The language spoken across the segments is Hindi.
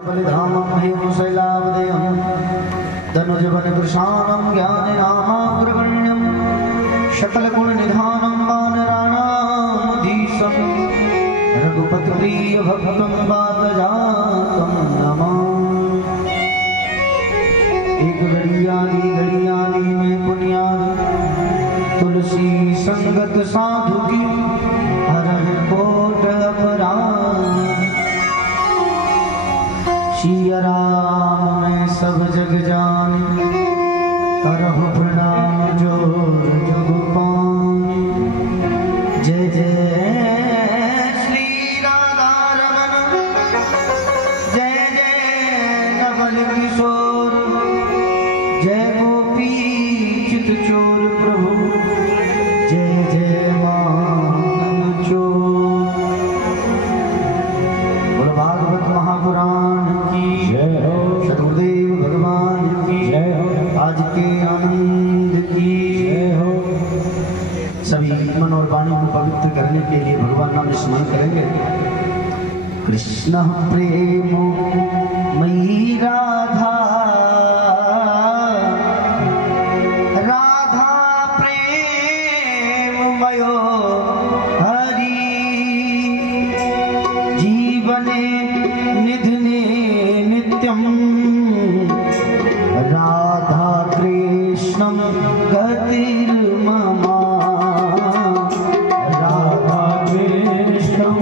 बलिधामं हेमशैलावदेयं धनुजवनकृशानं ज्ञाननामाग्रगण्यं सकलगुणनिधानं वानराणामधीशं रघुपतिप्रियभक्तं वातजातं नमामि। एक घड़ियाली में पुण्याद तुलसी संगत साधु की हरण कोट अपराध। सिया राम में सब जग जाने करहु प्रणाम जोर जुग पानी। जय जय श्री राधा रमन जय जय नवल किशोर जय गोपी चित चोर प्रभु जय जय मान चोर। बोल भागवत महापुराण की जय हो, सदगुरुदेव भगवान की जय हो, आज के आनंद की जय हो। सभी मन और वाणी को पवित्र करने के लिए भगवान नाम स्मरण करेंगे। कृष्ण प्रेम मयि राधा राधा प्रेम मयो हरि जीवने निधने नित्यं राधा कृष्णं गतिर्मम राधा कृष्णं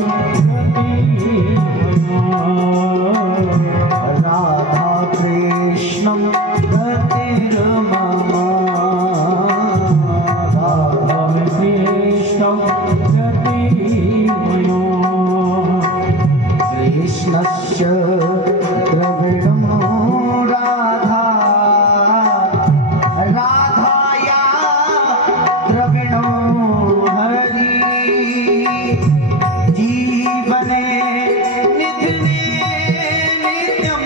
राधा कृष्णं गतिर्मम राधा कृष्णं गतिर्मम। कृष्णस्य द्रविणं राधा राधाया द्रविणं हरि जीवने निधने नित्यं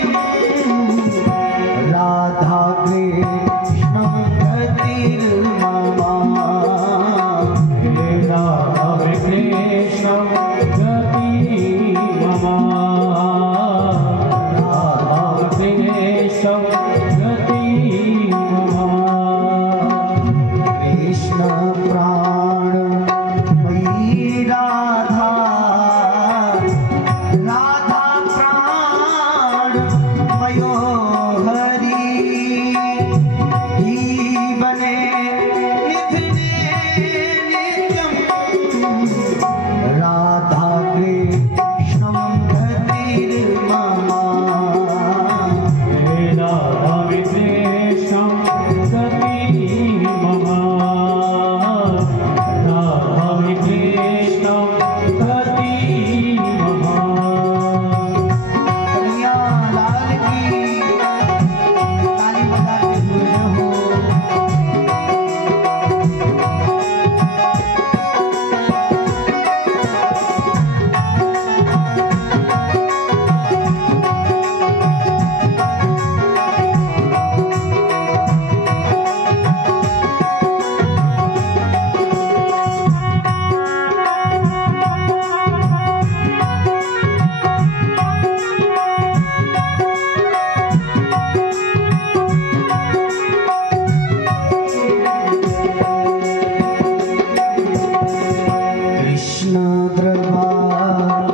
राधा कृष्णं गतिर्मम राधा कृष्णं गतिर्मम राधा कृष्णं गतिर्मम। कृष्ण प्राण मयि राधा राधा प्राण मयो हरि जीवने निधने नित्यं राधा कृष्णं गतिर्मम राधा कृष्णं गतिर्मम राधा कृष्णं गतिर्मम। कन्हैया लाल की ताली बजाते हुए हो। कृष्ण द्रवार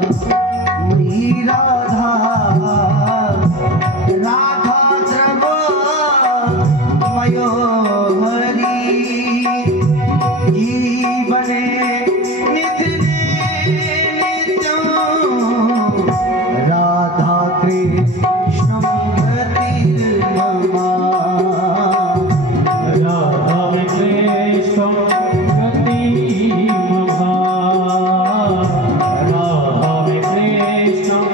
मयि राधा राधा द्रवार मयो हरि जीवने निधने नित्यं राधा कृष्णं गतिर्मम राधा कृष्णं गतिर्मम राधा कृष्णं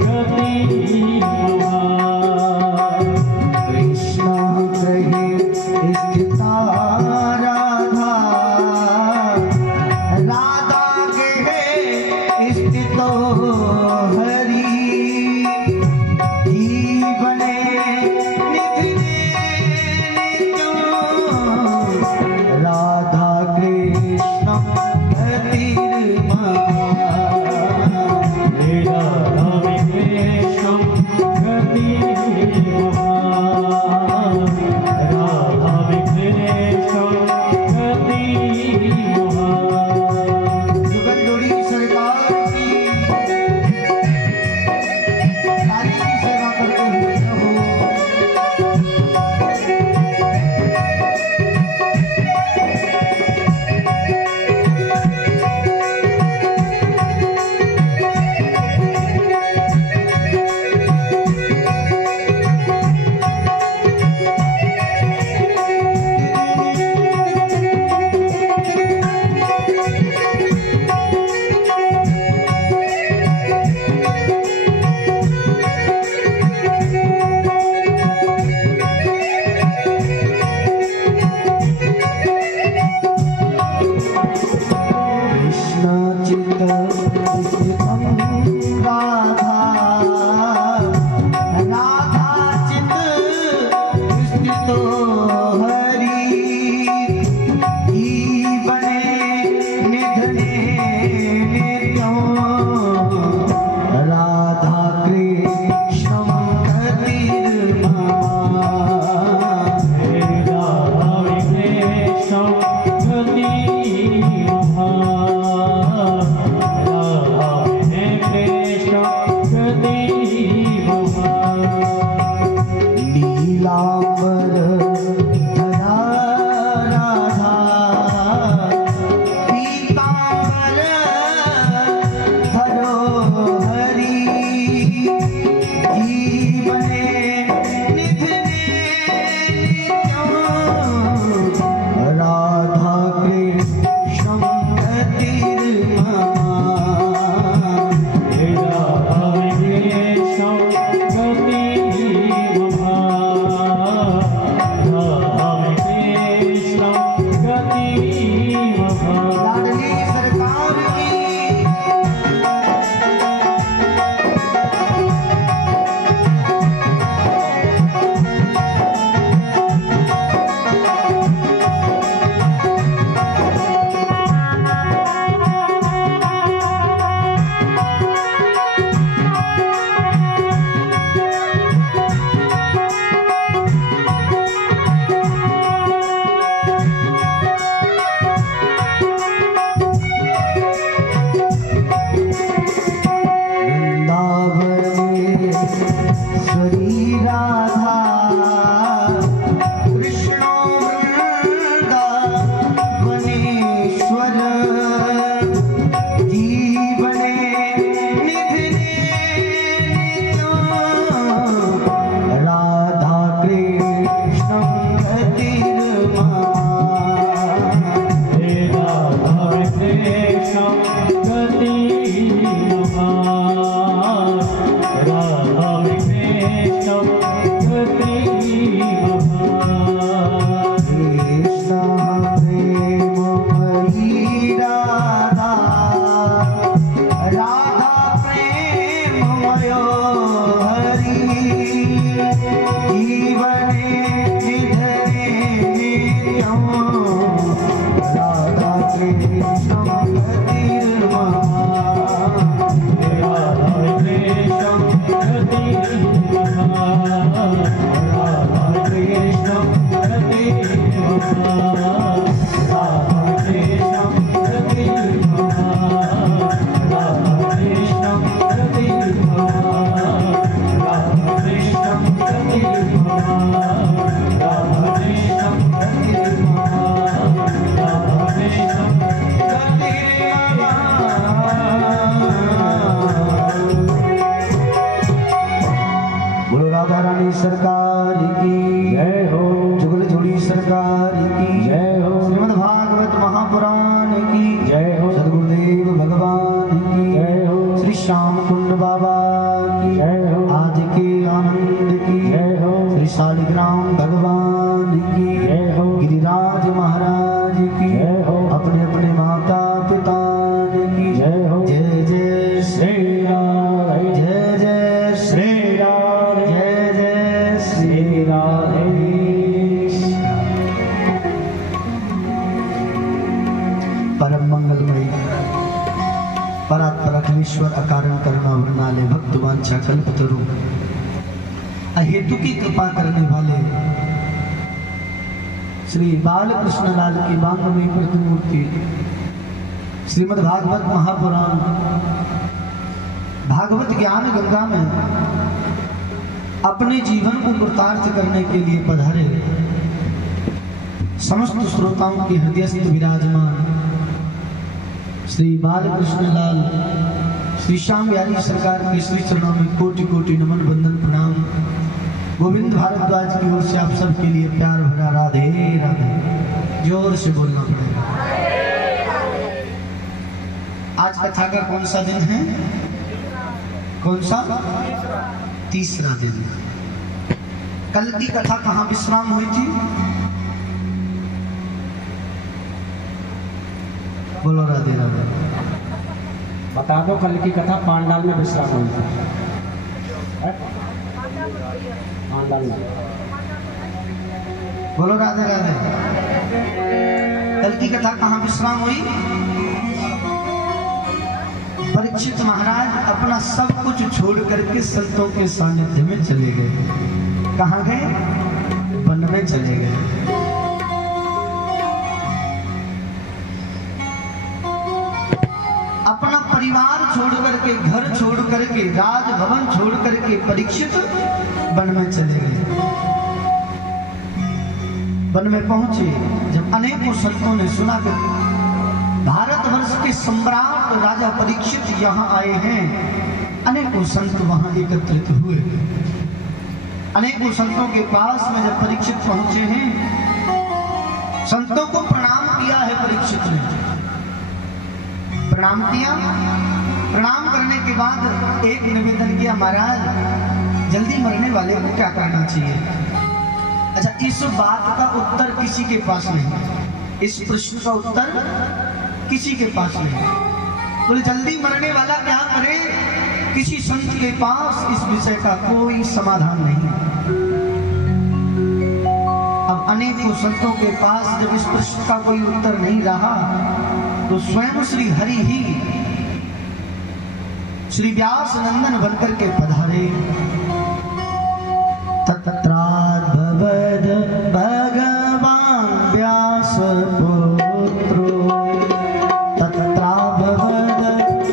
गतिर्मम। कृष्ण गृहे स्थिता राधा राधा गृहे स्थितो हरि ईश्वर अकारण करुणा वर्णाले भक्त वांछा कल्पतरु अहेतु की कृपा करने वाले श्री बालकृष्ण लाल की बांधवी प्रतिमूर्ति श्रीमद् भागवत महापुराण भागवत ज्ञान गंगा में अपने जीवन को कृतार्थ करने के लिए पधारे समस्त श्रोताओं के हृदयस्थ विराजमान श्री बालकृष्ण लाल श्री श्याम यारी सरकार के श्री चरणों में कोटि कोटि नमन वंदन प्रणाम। गोविंद भारद्वाज की ओर से आप सबके लिए प्यार भरा राधे राधे। जोर से बोलना पड़ेगा। आज कथा का कौन सा दिन है? कौन सा? तीसरा दिन। कल की कथा कहाँ विश्राम हुई थी? बोलो राधे राधे। बता दो कल की कथा पांडाल में विश्राम हुई थी। पांडाल में। बोलो राधे राधे। कल की कथा कहाँ विश्राम हुई? परीक्षित महाराज अपना सब कुछ छोड़ करके संतों के सानिध्य में चले गए। कहाँ गए? वन में चले गए। अपना परिवार छोड़ करके, घर छोड़ करके, राजभवन छोड़ करके परीक्षित वन में चले गए। वन में पहुंचे जब अनेकों संतों ने सुना कि भारतवर्ष के सम्राट राजा परीक्षित यहाँ आए हैं, अनेकों संत वहां एकत्रित हुए। अनेकों संतों के पास में जब परीक्षित पहुंचे हैं, संतों को प्रणाम किया है परीक्षित ने। प्रणाम किया। प्रणाम करने के बाद एक निवेदन किया, महाराज जल्दी मरने वाले को क्या करना चाहिए? अच्छा, इस बात का उत्तर किसी के पास नहीं। इस प्रश्न का उत्तर किसी के पास नहीं। बोले जल्दी मरने वाला क्या करे? किसी संत के पास इस विषय का कोई समाधान नहीं। अब अनेकों संतों के पास जब इस प्रश्न का कोई उत्तर नहीं रहा, तो स्वयं श्री हरि ही श्री व्यास नंदन बनकर के पधारे। तत्राद्भवद भगवान व्यास पुत्रो, तत्राद्भवद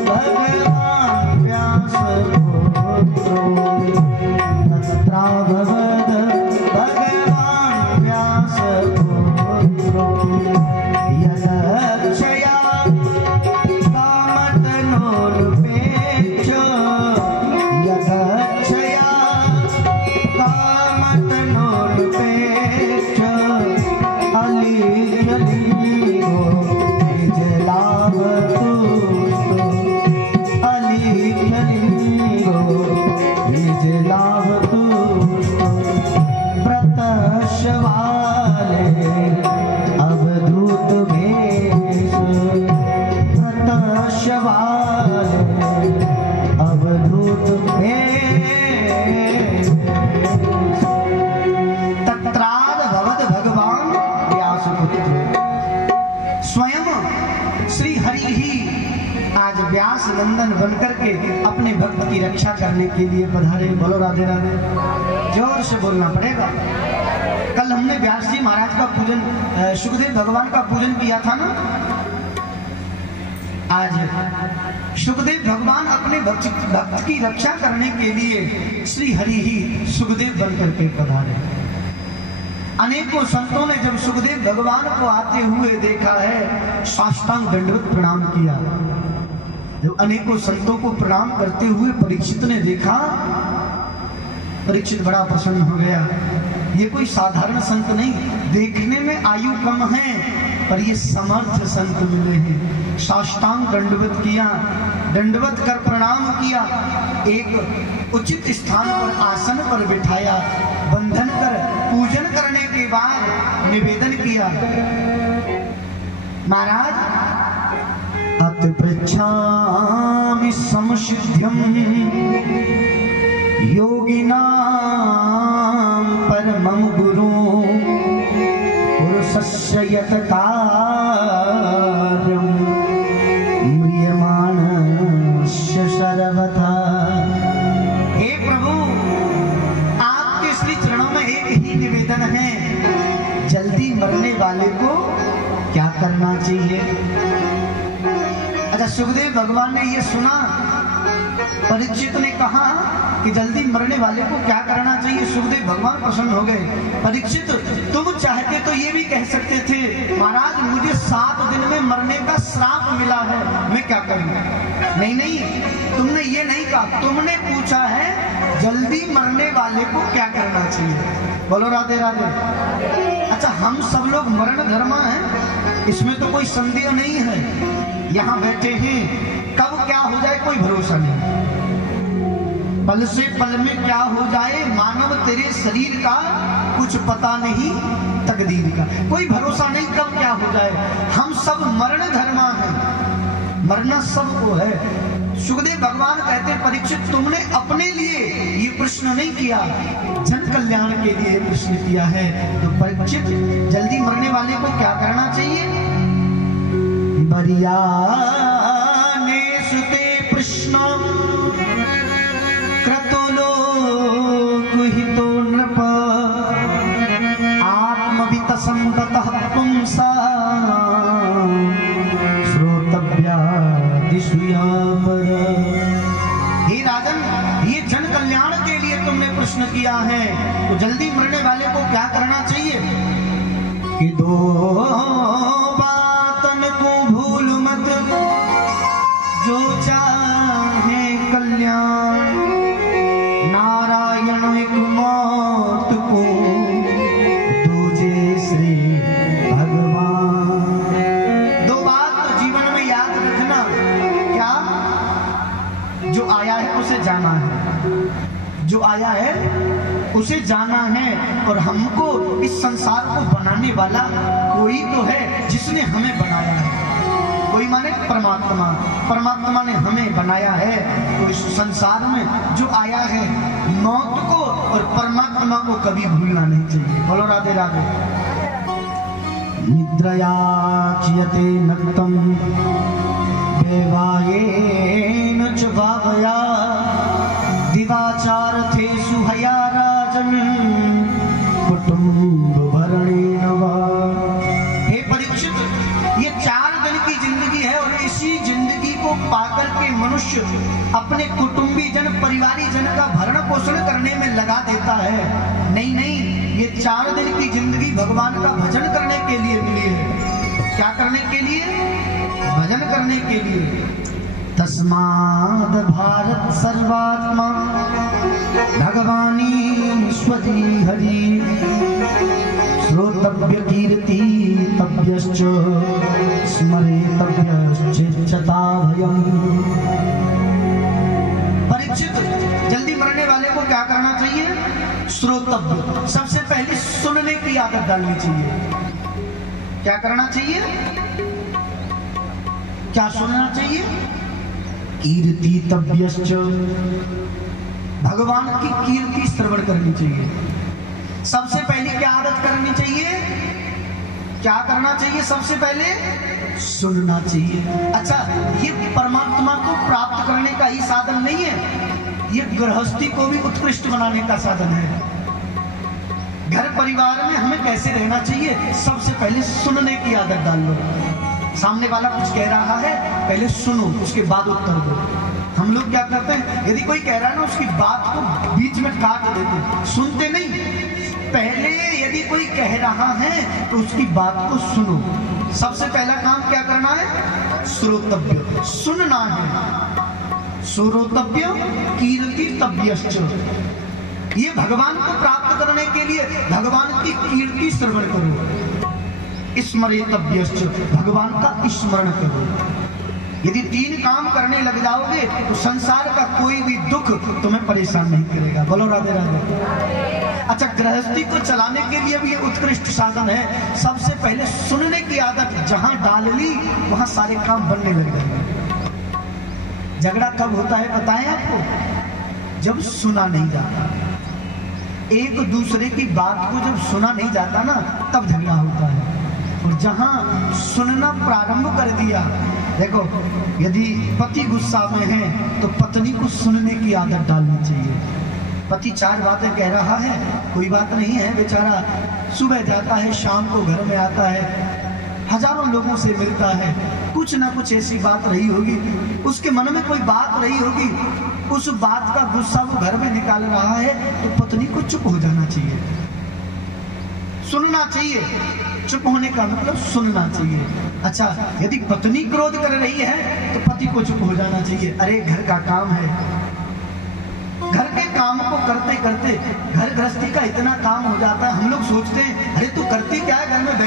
भगवान व्यास पुत्रो, भगवद भगवान व्यास पुत्र यदक्षया कामतनोरुपेक्ष यदक्षया कामतनोरुपेक्ष अलिखलिंगो निज लाभ तुष्टो अलिखलिंगो निज लाभ तुष्टो प्रतशवाले अवधूत भेष प्रतशवाले अवधूत भेष तत्राद भवद भगवान व्यासपुत्र स्वयं श्री हरि ही आज व्यास नंदन बनकर के अपने भक्त की रक्षा करने के लिए पधारे। बोलो राधे राधे, जोर से बोलना पड़ेगा। कल हमने व्यास जी महाराज का पूजन, सुखदेव भगवान का पूजन किया था ना। आज सुखदेव भगवान अपने भक्त की रक्षा करने के लिए श्री हरि ही सुखदेव बनकर के पधारे। अनेकों संतों ने जब सुखदेव भगवान को आते हुए देखा है, साष्टांग दंडवत प्रणाम किया। जब अनेकों संतों को प्रणाम करते हुए परीक्षित ने देखा, परीक्षित बड़ा प्रसन्न हो गया। ये कोई साधारण संत नहीं, देखने में आयु कम है पर ये समर्थ संत मिले हैं। साष्टांग दंडवत किया, दंडवत कर प्रणाम किया, एक उचित स्थान पर आसन पर बिठाया, बंधन कर पूजन करने के बाद निवेदन किया, महाराज अति पृच्छामि समसिद्ध्यं योगिनां परमं गुरुं पुरुषस्य यत् कार्यं म्रियमाणस्य सर्वथा। हे प्रभु, आपके श्री चरणों में एक ही निवेदन है, जल्दी मरने वाले को क्या करना चाहिए? अच्छा, सुखदेव भगवान ने ये सुना, परीक्षित ने कहा कि जल्दी मरने वाले को क्या करना चाहिए। सुखदेव भगवान प्रसन्न हो गए। परीक्षित, तुम चाहते तो ये भी कह सकते थे, महाराज मुझे 7 दिन में मरने का श्राप मिला है, मैं क्या करूं? नहीं नहीं, तुमने ये नहीं कहा, तुमने पूछा है जल्दी मरने वाले को क्या करना चाहिए। बोलो राधे राधे। अच्छा, हम सब लोग मरण धर्मा हैं, इसमें तो कोई संदेह नहीं है। यहाँ बैठे हैं, कब क्या हो जाए कोई भरोसा नहीं, पल से पल में क्या हो जाए मानव तेरे शरीर का कुछ पता नहीं, तकदीर का कोई भरोसा नहीं कब क्या हो जाए। हम सब मरण धर्मा हैं, मरना सबको है। सुखदेव भगवान कहते हैं, परीक्षित तुमने अपने लिए ये प्रश्न नहीं किया, जन कल्याण के लिए प्रश्न किया है। तो परीक्षित, जल्दी मरने वाले को क्या करना चाहिए? बरियाने सुते प्रश्न क्रतुलोकहितो नृप आत्मवित्तसंततः पुंसा श्रोतव्यादिषु यापर। हे राजन, ये जन कल्याण के लिए तुमने प्रश्न किया है, तो जल्दी मरने वाले को क्या करना चाहिए? कि दो बातन को भूल मत, जो चाहे कल्याण, नारायण एक मौत को दूजे श्री भगवान। दो बात तो जीवन में याद रखना, क्या? जो आया है उसे जाना है, जो आया है उसे जाना है, और हमको इस संसार को बनाने वाला कोई तो है जिसने हमें बनाया है। कोई माने परमात्मा, परमात्मा ने हमें बनाया है। तो इस संसार में जो आया है, मौत को और परमात्मा को कभी भूलना नहीं चाहिए। बोलो राधे राधे। निद्रया चियते नक्तम देवायेन च भावया दिवाचारथेषु हया राजन कुटुंब भरणेन वा। हे परीक्षित, ये 4 दिन की जिंदगी है, और इसी जिंदगी को पाकर के मनुष्य अपने कुटुंबी जन, परिवारी जन का भरण पोषण करने में लगा देता है। नहीं नहीं, ये 4 दिन की जिंदगी भगवान का भजन करने के लिए मिली है। क्या करने के लिए? भजन करने के लिए। तस्माद भारत सर्वात्मा भगवानी स्वजी हरि श्रोतव्य कीर्ति तव्यश्च स्मरेतव्यश्चित्तता भयम्। परीक्षित, जल्दी मरने वाले को क्या करना चाहिए? श्रोतव्य, सबसे पहले सुनने की आदत डालनी चाहिए। क्या करना चाहिए? क्या सुनना चाहिए? कीर्ति तव्यश्च, भगवान की कीर्ति श्रवण करनी चाहिए। सबसे पहले क्या आदत करनी चाहिए? क्या करना चाहिए? सबसे पहले सुनना चाहिए। अच्छा, ये परमात्मा को प्राप्त करने का ही साधन नहीं है, ये गृहस्थी को भी उत्कृष्ट बनाने का साधन है। घर परिवार में हमें कैसे रहना चाहिए? सबसे पहले सुनने की आदत डाल लो। सामने वाला कुछ कह रहा है, पहले सुनो, उसके बाद उत्तर दो। हम लोग क्या करते हैं, यदि कोई कह रहा है ना, उसकी बात को बीच में काट देते, सुनते नहीं। पहले यदि कोई कह रहा है तो उसकी बात को सुनो। सबसे पहला काम क्या करना है? श्रोतव्य, सुनना है। श्रोतव्य कीर्ति तव्यश्च, ये भगवान को प्राप्त करने के लिए भगवान की कीर्ति श्रवण करो। स्मरेतव्यश्च, भगवान का स्मरण करो। यदि 3 काम करने लग जाओगे तो संसार का कोई भी दुख तुम्हें परेशान नहीं करेगा। बोलो राधे राधे। अच्छा, गृहस्थी को चलाने के लिए भी ये उत्कृष्ट साधन है। सबसे पहले सुनने की आदत जहां डाल ली वहां सारे काम बनने लग जाएंगे। झगड़ा कब होता है बताएं आपको? जब सुना नहीं जाता। एक दूसरे की बात को जब सुना नहीं जाता ना, तब झगड़ा होता है। और जहां सुनना प्रारंभ कर दिया, देखो, यदि पति गुस्सा में है तो पत्नी को सुनने की आदत डालनी चाहिए। पति 4 बातें कह रहा है, कोई बात नहीं है, बेचारा सुबह जाता है, शाम को घर में आता है, हजारों लोगों से मिलता है, कुछ ना कुछ ऐसी बात रही होगी, उसके मन में कोई बात रही होगी, उस बात का गुस्सा वो घर में निकाल रहा है, तो पत्नी को चुप हो जाना चाहिए, सुनना चाहिए। चुप होने का मतलब सुनना चाहिए। अच्छा, यदि पत्नी क्रोध कर रही है तो पति को चुप हो जाना चाहिए। अरे घर का काम है, घर के काम को करते करते घर गृहस्थी का इतना काम हो जाता है, हम लोग सोचते हैं अरे तू करती क्या है, घर में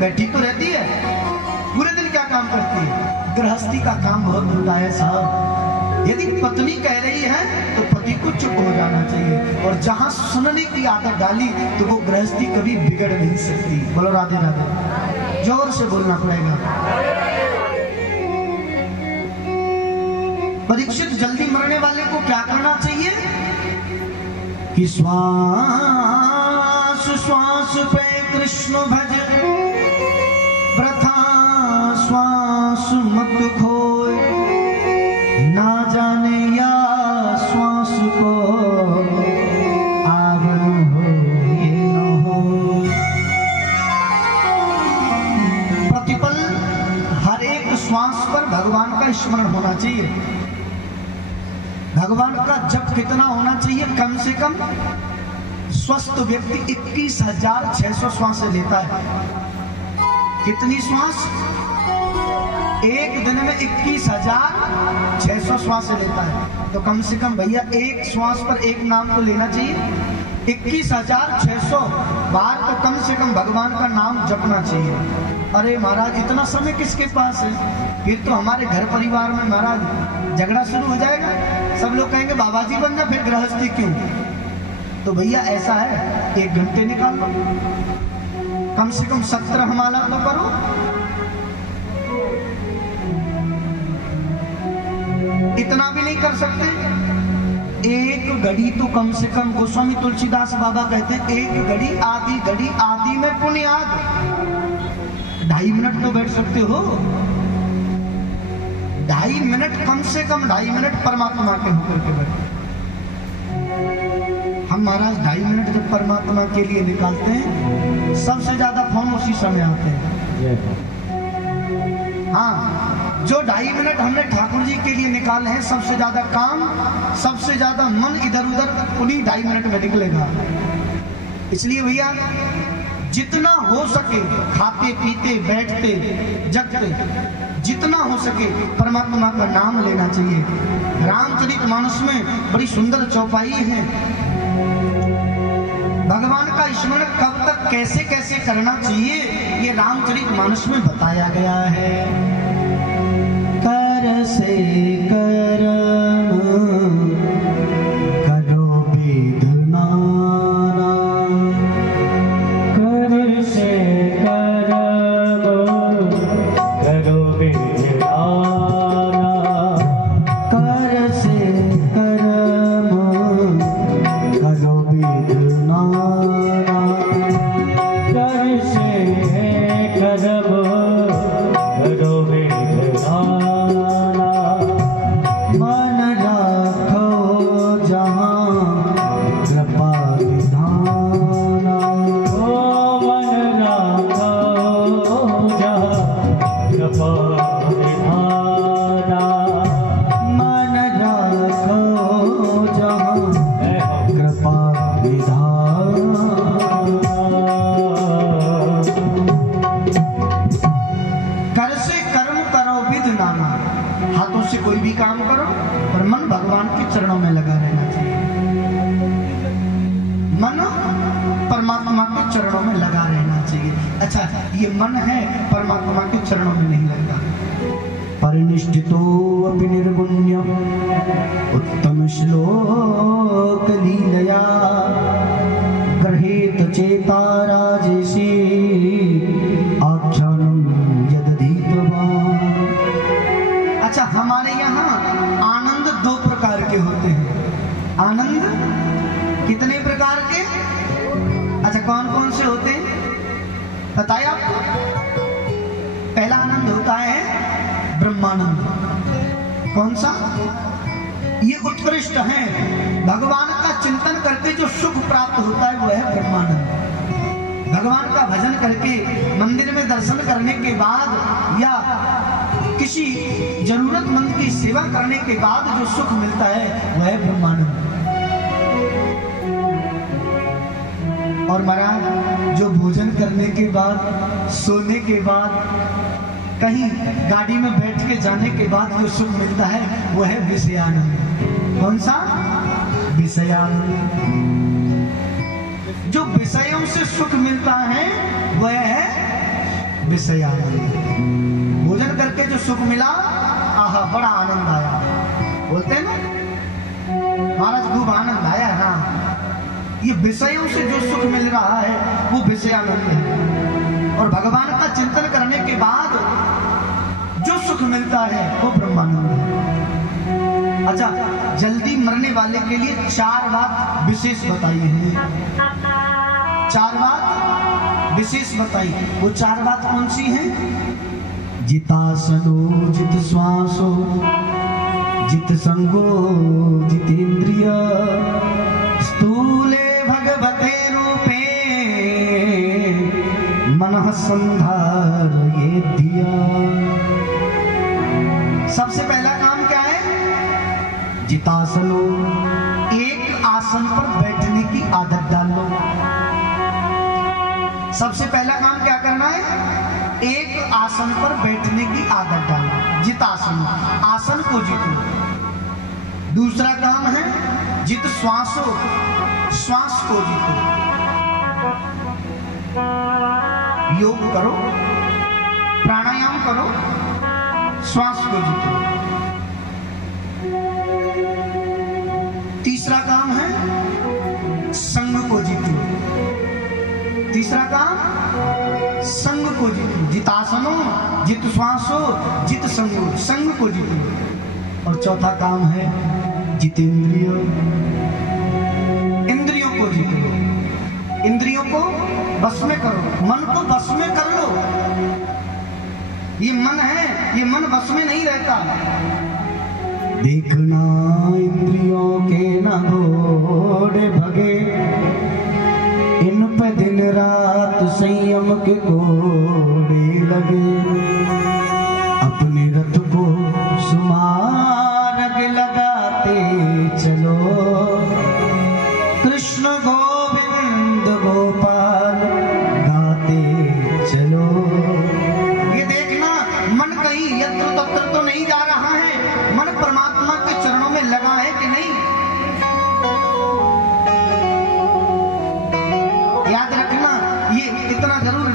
बैठी तो रहती है, पूरे दिन क्या काम करती है। गृहस्थी का काम बहुत होता है साहब। यदि पत्नी कह रही है तो पति को चुप हो जाना चाहिए। और जहां सुनने की आदत डाली तो वो गृहस्थी कभी बिगड़ नहीं सकती। बोलो राधे राधे, जोर से बोलना पड़ेगा। परीक्षित, जल्दी मरने वाले को क्या करना चाहिए? कि श्वास श्वास पे कृष्ण भज, प्रथा श्वास मत खोए, ना जाने या श्वास को आवन हो ये न हो। प्रतिपल हर एक श्वास पर भगवान का स्मरण होना चाहिए। भगवान का जप कितना होना चाहिए? कम से कम स्वस्थ व्यक्ति 21,600 श्वास लेता है। कितनी श्वास? एक दिन में 21,600 श्वास लेता है। तो कम से कम भैया एक श्वास पर एक नाम तो लेना चाहिए। 21,600 बार तो कम से कम भगवान का नाम जपना चाहिए। अरे महाराज, इतना समय किसके पास है? फिर तो हमारे घर परिवार में महाराज झगड़ा शुरू हो जाएगा। सब लोग कहेंगे बाबा जी बनना, फिर गृहस्थी क्यों? तो भैया ऐसा है, 1 घंटे निकाल लो, कम से कम 17 माला तो करो। इतना भी नहीं कर सकते? 1 घड़ी तो कम से कम, गोस्वामी तुलसीदास बाबा कहते हैं 1 घड़ी आदि में पुण्याद। 2.5 मिनट तो बैठ सकते हो। 2.5 मिनट, कम से कम 2.5 मिनट परमात्मा के होकर के बैठो। हम महाराज 2.5 मिनट जब परमात्मा के लिए निकालते हैं, सबसे ज्यादा फोन उसी समय आते हैं। हाँ, जो 2.5 मिनट हमने ठाकुर जी के लिए निकाले हैं, सबसे ज्यादा काम, सबसे ज्यादा मन इधर उधर उन्हीं 2.5 मिनट में निकलेगा। इसलिए भैया जितना हो सके खाते पीते बैठते जगते जितना हो सके परमात्मा का नाम लेना चाहिए। रामचरितमानस में बड़ी सुंदर चौपाई है, भगवान का स्मरण कब तक कैसे कैसे करना चाहिए ये रामचरितमानस में बताया गया है। कर से करम करो विधना, कर से करम करो विधना, कर से करम करो विधना, कर से करम करो विधना, मन राखो जहाँ कृपा विधाना, ओ मन राखो जहाँ कृपा विधाना, मन राखो जहाँ कृपा विधाना। कर से कर्म करो विध नाना, हाथों से कोई भी काम करो पर मन भगवान के चरणों में लगा रहना चाहिए। मन परमात्मा के चरणों में लगा रहना चाहिए। अच्छा, ये मन है परमात्मा के चरणों में नहीं लगा। परिनिष्ठितो अपि निर्गुण्यम उत्तम श्लोक लीलया गृहीत चेता राजेशी आख्यानम यदधीतवान्। अच्छा, हमारे यहाँ आनंद 2 प्रकार के होते हैं। आनंद कितने प्रकार के? अच्छा, कौन कौन से होते हैं बताइए आपको। पहला आनंद होता है ब्रह्मानंद। कौन सा? ये उत्कृष्ट है, भगवान का चिंतन करके जो सुख प्राप्त होता है वह है ब्रह्मानंद। भगवान का भजन करके मंदिर में दर्शन करने के बाद या किसी जरूरतमंद की सेवा करने के बाद जो सुख मिलता है वह है ब्रह्मानंद। और महाराज जो भोजन करने के बाद, सोने के बाद, कहीं गाड़ी में बैठ के जाने के बाद जो सुख मिलता है वो है विषयानंद। कौन सा? विषयानंद। जो विषयों से सुख मिलता है वह है विषयानंद। भोजन करके जो सुख मिला, आहा बड़ा आनंद आया, बोलते हैं ना महाराज खूब आनंद आया ना, ये विषयों से जो सुख मिल रहा है वो विषयानंद है। और भगवान का चिंतन करने के बाद जो सुख मिलता है वो ब्रह्मानंद है। अच्छा, जल्दी मरने वाले के लिए 4 बात विशेष बताई है। 4 बात विशेष बताई। वो 4 बात कौन सी है? जितासनो जित श्वासो जित संगो जितेंद्रिय स्थूले भगवते रूपे मनः संधार ये दिया। सबसे पहला काम क्या है? जितासनो, एक आसन पर बैठने की आदत डालो। सबसे पहला काम क्या करना है? एक आसन पर बैठने की आदत डालो, जितासन, आसन को जीतो। दूसरा काम है जित श्वासो, श्वास को जीतो। योग करो, प्राणायाम करो, श्वास को जीतो। तीसरा काम है संग को जीतो। तीसरा काम संग को जीतो। जितासनो जित श्वासो जित संगो, संग को जीतो। और चौथा काम है जितेंद्रियो, इंद्रियों को जीतो। इंद्रियों को बस में करो, मन को बस में कर लो। ये मन है, ये मन बस में नहीं रहता। देखना इंद्रियों के न घोड़े भगे, इन पे दिन रात संयम के घोड़े लगे।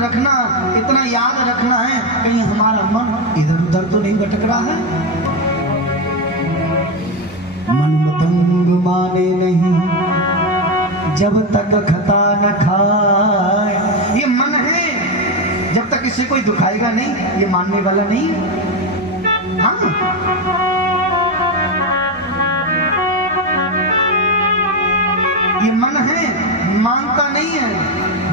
रखना, इतना याद रखना है कहीं हमारा मन इधर उधर तो नहीं भटक रहा है। मन मतंग माने नहीं जब तक खता न खाए। ये मन है जब तक इसे कोई दुखाएगा नहीं ये मानने वाला नहीं। हाँ ये मन है मानता नहीं है।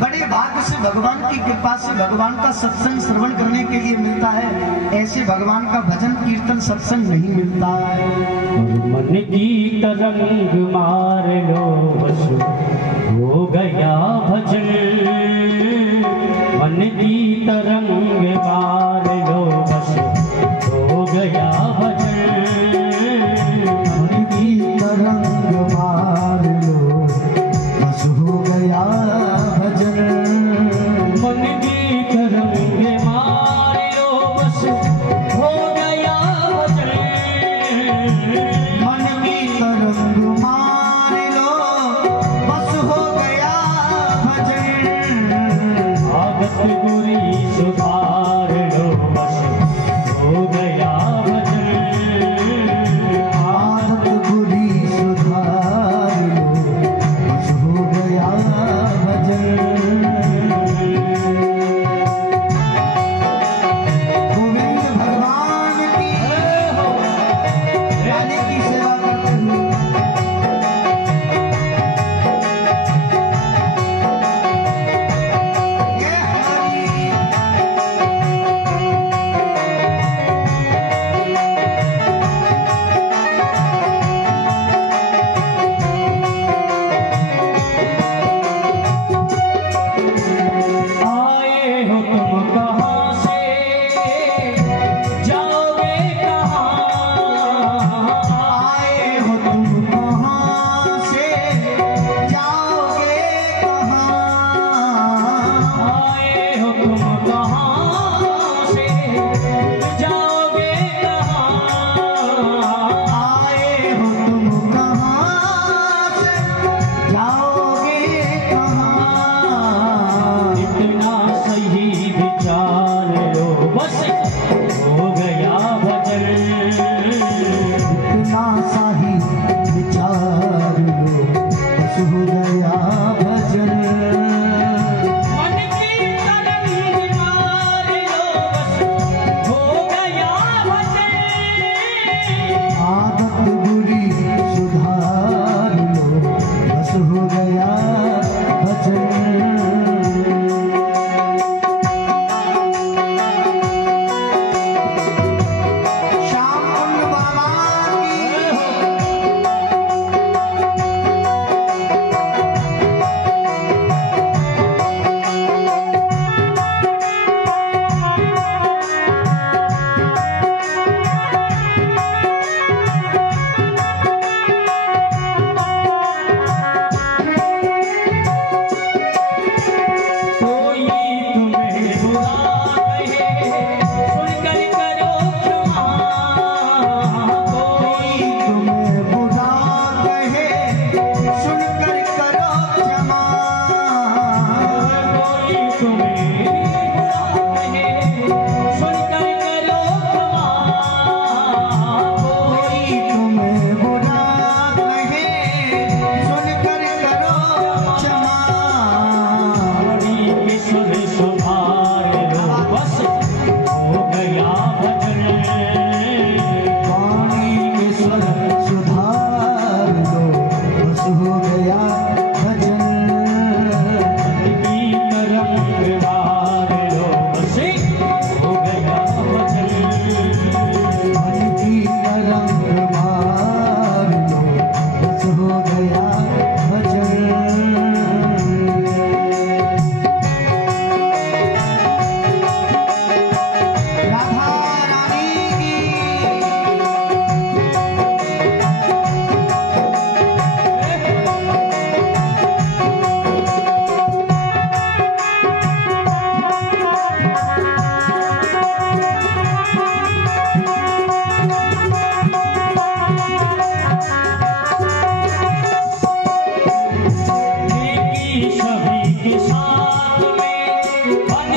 बड़े भाग्य से भगवान की कृपा से भगवान का सत्संग श्रवण करने के लिए मिलता है। ऐसे भगवान का भजन कीर्तन सत्संग नहीं मिलता है। मन की तरंग मार लो बस हो गया भजन। मन की तरंग मार लो बस हो गया भजन। मन की तरंग मार लो बस हो गया भजन। मन की तरंग मार लो बस हो गया भजन। मन की तरंग मार लो बस हो गया भजन। आदत बुरी सुधार लो बस हो गया भजन। आदत बुरी सुधार लो बस हो गया भजन। गोविंद भगवान की रानी की सेवा करते हुए ये हरी आए हो तुम कहाँ से जाओगे कहाँ। आए हो तुम कहाँ से जाओगे कहाँ। आए हो तुम कहाँ से जाओगे कहाँ। आए हो तुम कहाँ से जाओगे कहाँ। इतना सही विचार लो बस हो गया भजन। इतना साही विचार लो बस हो गया भजन। मन की तरंग मार लो बस हो गया भजन। आदत बुरी सुधार लो बस हो गया भजन। श्याम कुंड भगवान की कोई तुम्हें बुरा कहे सुनकर करो क्षमा। कोई तुम्हें बुरा कहे सुनकर करो क्षमा। कोई तुम्हें बुरा कहे सुनकर करो क्षमा। कोई तुम्हें बुरा कहे सुनकर करो क्षमा। ईश्वर सुधार लो बस हो गया भजन। वाणी ईश्वर सुधार लो बस हो गया भजन। की तरंग मार लो बस हो गया भजन। मन की तरंग मार लो बस हो गया भजन। राधा रानी की नेकी सभी के साथ में बन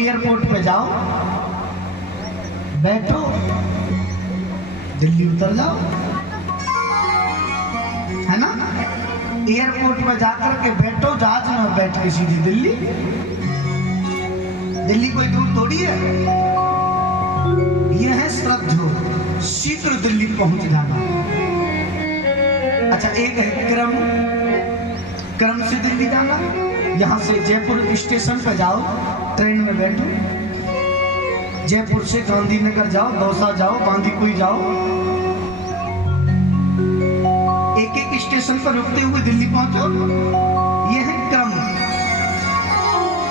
एयरपोर्ट पे जाओ, बैठो, दिल्ली उतर जाओ, है ना। एयरपोर्ट पे जाकर के बैठो, जहाज में बैठ के सीधी दिल्ली। दिल्ली कोई दूर थोड़ी है, ये है श्रद्धो, शीघ्र दिल्ली पहुंच जाना। अच्छा, एक है क्रम, क्रम से दिल्ली जाना। यहाँ से जयपुर स्टेशन पे जाओ, ट्रेन में बैठो, जयपुर से गांधीनगर जाओ, दौसा जाओ, बांदीकुई जाओ, एक एक स्टेशन पर रुकते हुए दिल्ली पहुंचो। यह है क्रम।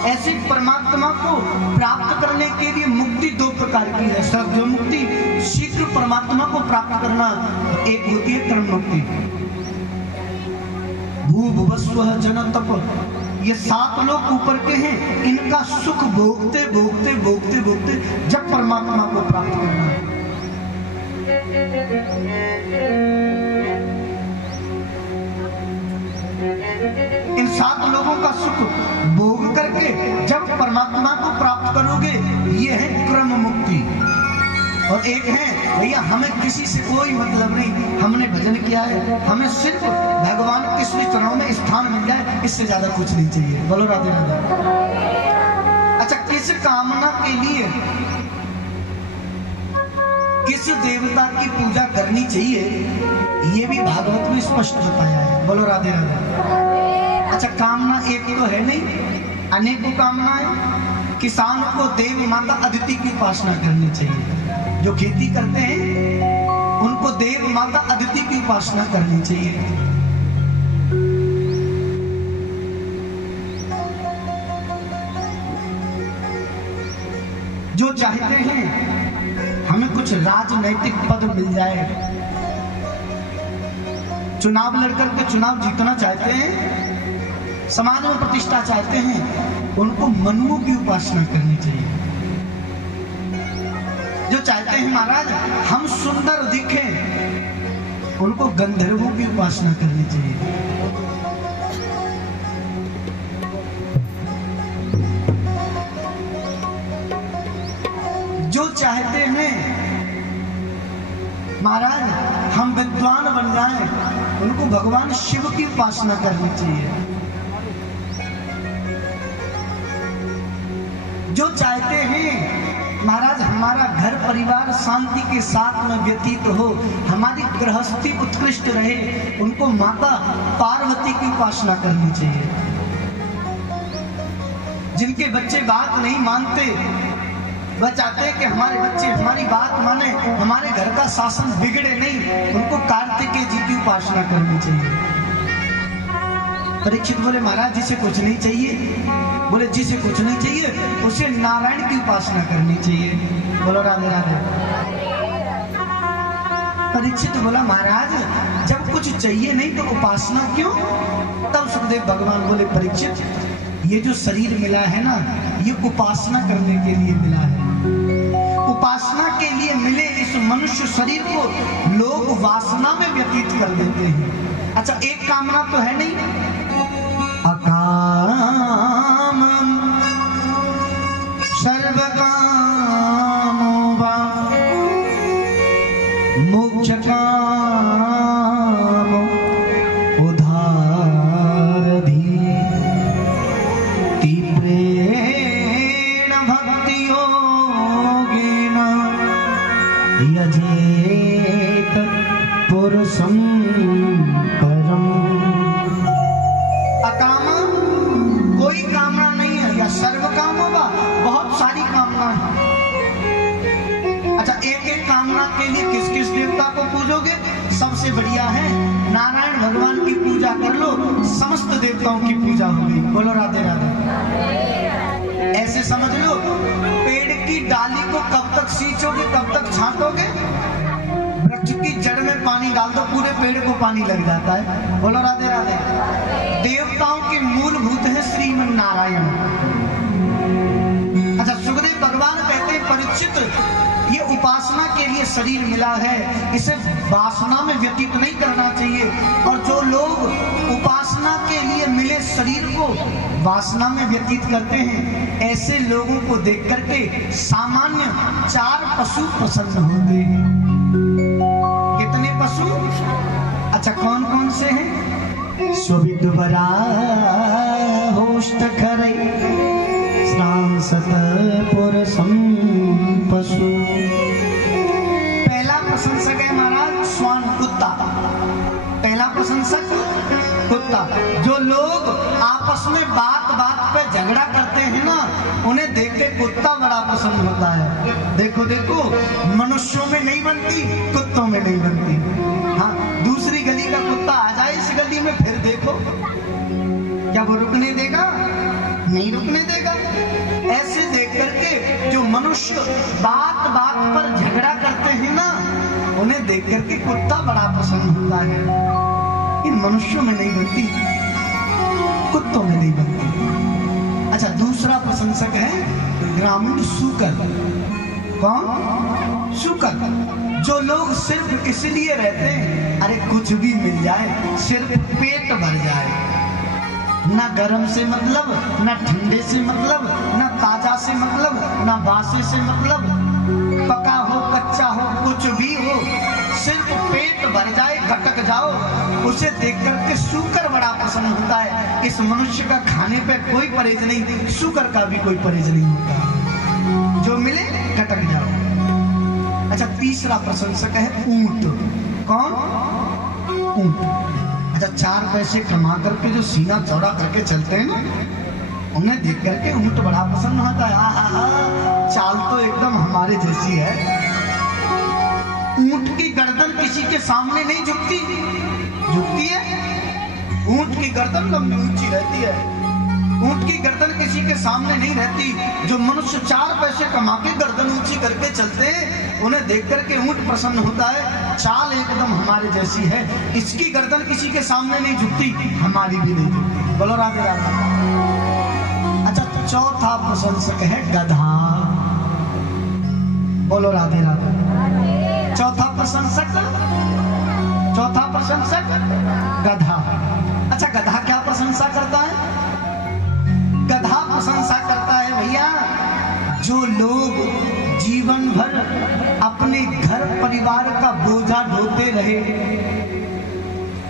ऐसे परमात्मा को प्राप्त करने के लिए मुक्ति दो प्रकार की है। सर्वो मुक्ति, शीघ्र परमात्मा को प्राप्त करना, एक होती है क्रम मुक्ति। भू भुवस्व जन तप, ये 7 लोग ऊपर के हैं, इनका सुख भोगते भोगते भोगते भोगते जब परमात्मा को प्राप्त करना है। इन 7 लोगों का सुख भोग करके जब परमात्मा को प्राप्त करोगे, ये है क्रम मुक्ति। और एक है भैया हमें किसी से कोई मतलब नहीं, हमने भजन किया है, हमें सिर्फ भगवान के श्री चरणों में स्थान मिल जाए, इससे ज्यादा कुछ नहीं चाहिए। बोलो राधे राधे। अच्छा, किस कामना के लिए किस देवता की पूजा करनी चाहिए, ये भी भागवत में स्पष्ट बताया है। बोलो राधे राधे। अच्छा, कामना एक तो है नहीं, अनेकों कामनाएं। किसान को देव माता अदिति की उपासना करनी चाहिए। जो खेती करते हैं उनको देव माता अदिति की उपासना करनी चाहिए। जो चाहते हैं हमें कुछ राजनैतिक पद मिल जाए, चुनाव लड़कर के चुनाव जीतना चाहते हैं, समाज में प्रतिष्ठा चाहते हैं, उनको मनुओं की उपासना करनी चाहिए। जो चाहते हैं महाराज हम सुंदर दिखें, उनको गंधर्वों की उपासना करनी चाहिए। जो चाहते हैं महाराज हम विद्वान बन जाएं, उनको भगवान शिव की उपासना करनी चाहिए। जो चाहते हैं महाराज हमारा घर परिवार शांति के साथ में व्यतीत हो, हमारी गृहस्थी उत्कृष्ट रहे, उनको माता पार्वती की उपासना करनी चाहिए। जिनके बच्चे बात नहीं मानते, वह चाहते हैं कि हमारे बच्चे हमारी बात माने, हमारे घर का शासन बिगड़े नहीं, उनको कार्तिकेय जी की उपासना करनी चाहिए। परीक्षित बोले महाराज जिसे कुछ नहीं चाहिए, बोले जिसे कुछ नहीं चाहिए उसे नारायण की उपासना करनी चाहिए। बोलो राधे राधे। परीक्षित बोला महाराज जब कुछ चाहिए नहीं तो उपासना क्यों? तब सुखदेव भगवान बोले परीक्षित ये जो शरीर मिला है ना, ये उपासना करने के लिए मिला है। उपासना के लिए मिले इस मनुष्य शरीर को लोग वासना में व्यतीत कर देते हैं। अच्छा, एक कामना तो है नहीं, अकाम सर्वकामो वा मोक्ष काम उधारधि तीव्रेण भक्ति योगेन यजेत पुरुषं परम। अकाम कोई कामना नहीं है, या सर्व काम होगा, बहुत सारी कामना है। अच्छा, एक एक कामना के लिए किस किस देवता को पूजोगे? सबसे बढ़िया है नारायण भगवान की पूजा कर लो, समस्त देवताओं की पूजा होगी। बोलो राधे राधे। ऐसे समझ लो पेड़ की डाली को कब तक सींचोगे, कब तक छांटोगे? वृक्ष की जड़ में पानी डाल दो, पूरे पेड़ को पानी लग जाता है। बोलो राधे राधे। देवताओं के मूलभूत है श्रीमन नारायण। अच्छा, सुखदेव भगवान कहते हैं परीक्षित ये उपासना के लिए शरीर मिला है, इसे वासना में व्यतीत नहीं करना चाहिए। और जो लोग उपासना के लिए मिले शरीर को वासना में व्यतीत करते हैं, ऐसे लोगों को देख करके सामान्य 4 पशु प्रसन्न होंगे। कितने पशु? अच्छा, कौन कौन से हैं? स्वविद्वरा होष्ट खरै श्रांसत पुरुषं पशु। पहला प्रशंसक है महाराज श्वान, कुत्ता। पहला प्रशंसक कुत्ता। जो लोग आपस में बात बात पे झगड़ा करते हैं ना, उन्हें देख के कुत्ता बड़ा पसंद होता है। देखो देखो, मनुष्यों में नहीं बनती, कुत्तों में नहीं बनती। हाँ, दूसरी गली का कुत्ता आ जाए इस गली में, फिर देखो क्या वो रुकने देगा? नहीं रुकने देगा। ऐसे देख करके जो मनुष्य बात बात पर झगड़ा करते हैं ना, उन्हें देख करके कुत्ता बड़ा पसंद होता है। इन मनुष्यों में नहीं बनती, कुत्तों में नहीं बनती। अच्छा, दूसरा प्रशंसक है ग्रामीण सूकर। कौन? सूकर। जो लोग सिर्फ इसलिए रहते हैं अरे कुछ भी मिल जाए, सिर्फ पेट भर जाए, ना गर्म से मतलब, ना ठंडे से मतलब, ना ताजा से मतलब, ना बासी से मतलब, पका हो कच्चा हो कुछ भी हो, सिर्फ पेट भर जाए, खटक जाओ, उसे देख करके शुकर बड़ा प्रसन्न होता है। इस मनुष्य का खाने पे कोई परहेज नहीं, शुकर का भी कोई परहेज नहीं होता, जो मिले खटक जाओ। अच्छा, तीसरा प्रशंसक है ऊंट। कौन? ऊंट। अच्छा, 4 पैसे कमा करके जो सीना चौड़ा करके चलते हैं ना, उन्हें देख करके ऊंट बड़ा पसंद होता है। आहा, चाल तो एकदम हमारे जैसी है। ऊंट की गर्दन किसी के सामने नहीं झुकती, झुकती है? ऊंट की गर्दन लंबी ऊंची रहती है, ऊंट की गर्दन किसी के सामने नहीं रहती। जो मनुष्य 4 पैसे कमा के गर्दन ऊंची करके चलते हैं, उन्हें देख करके ऊंट प्रसन्न होता है। चाल एकदम हमारे जैसी है, इसकी गर्दन किसी के सामने नहीं झुकती, हमारी भी नहीं झुकती। बोलो राधे राधे। अच्छा, चौथा प्रशंसक है गधा। बोलो राधे राधे। चौथा प्रशंसक गधा। अच्छा, गधा क्या प्रशंसा करता है? गधा प्रशंसा करता है भैया, जो लोग जीवन भर अपने घर परिवार का बोझा ढोते रहे,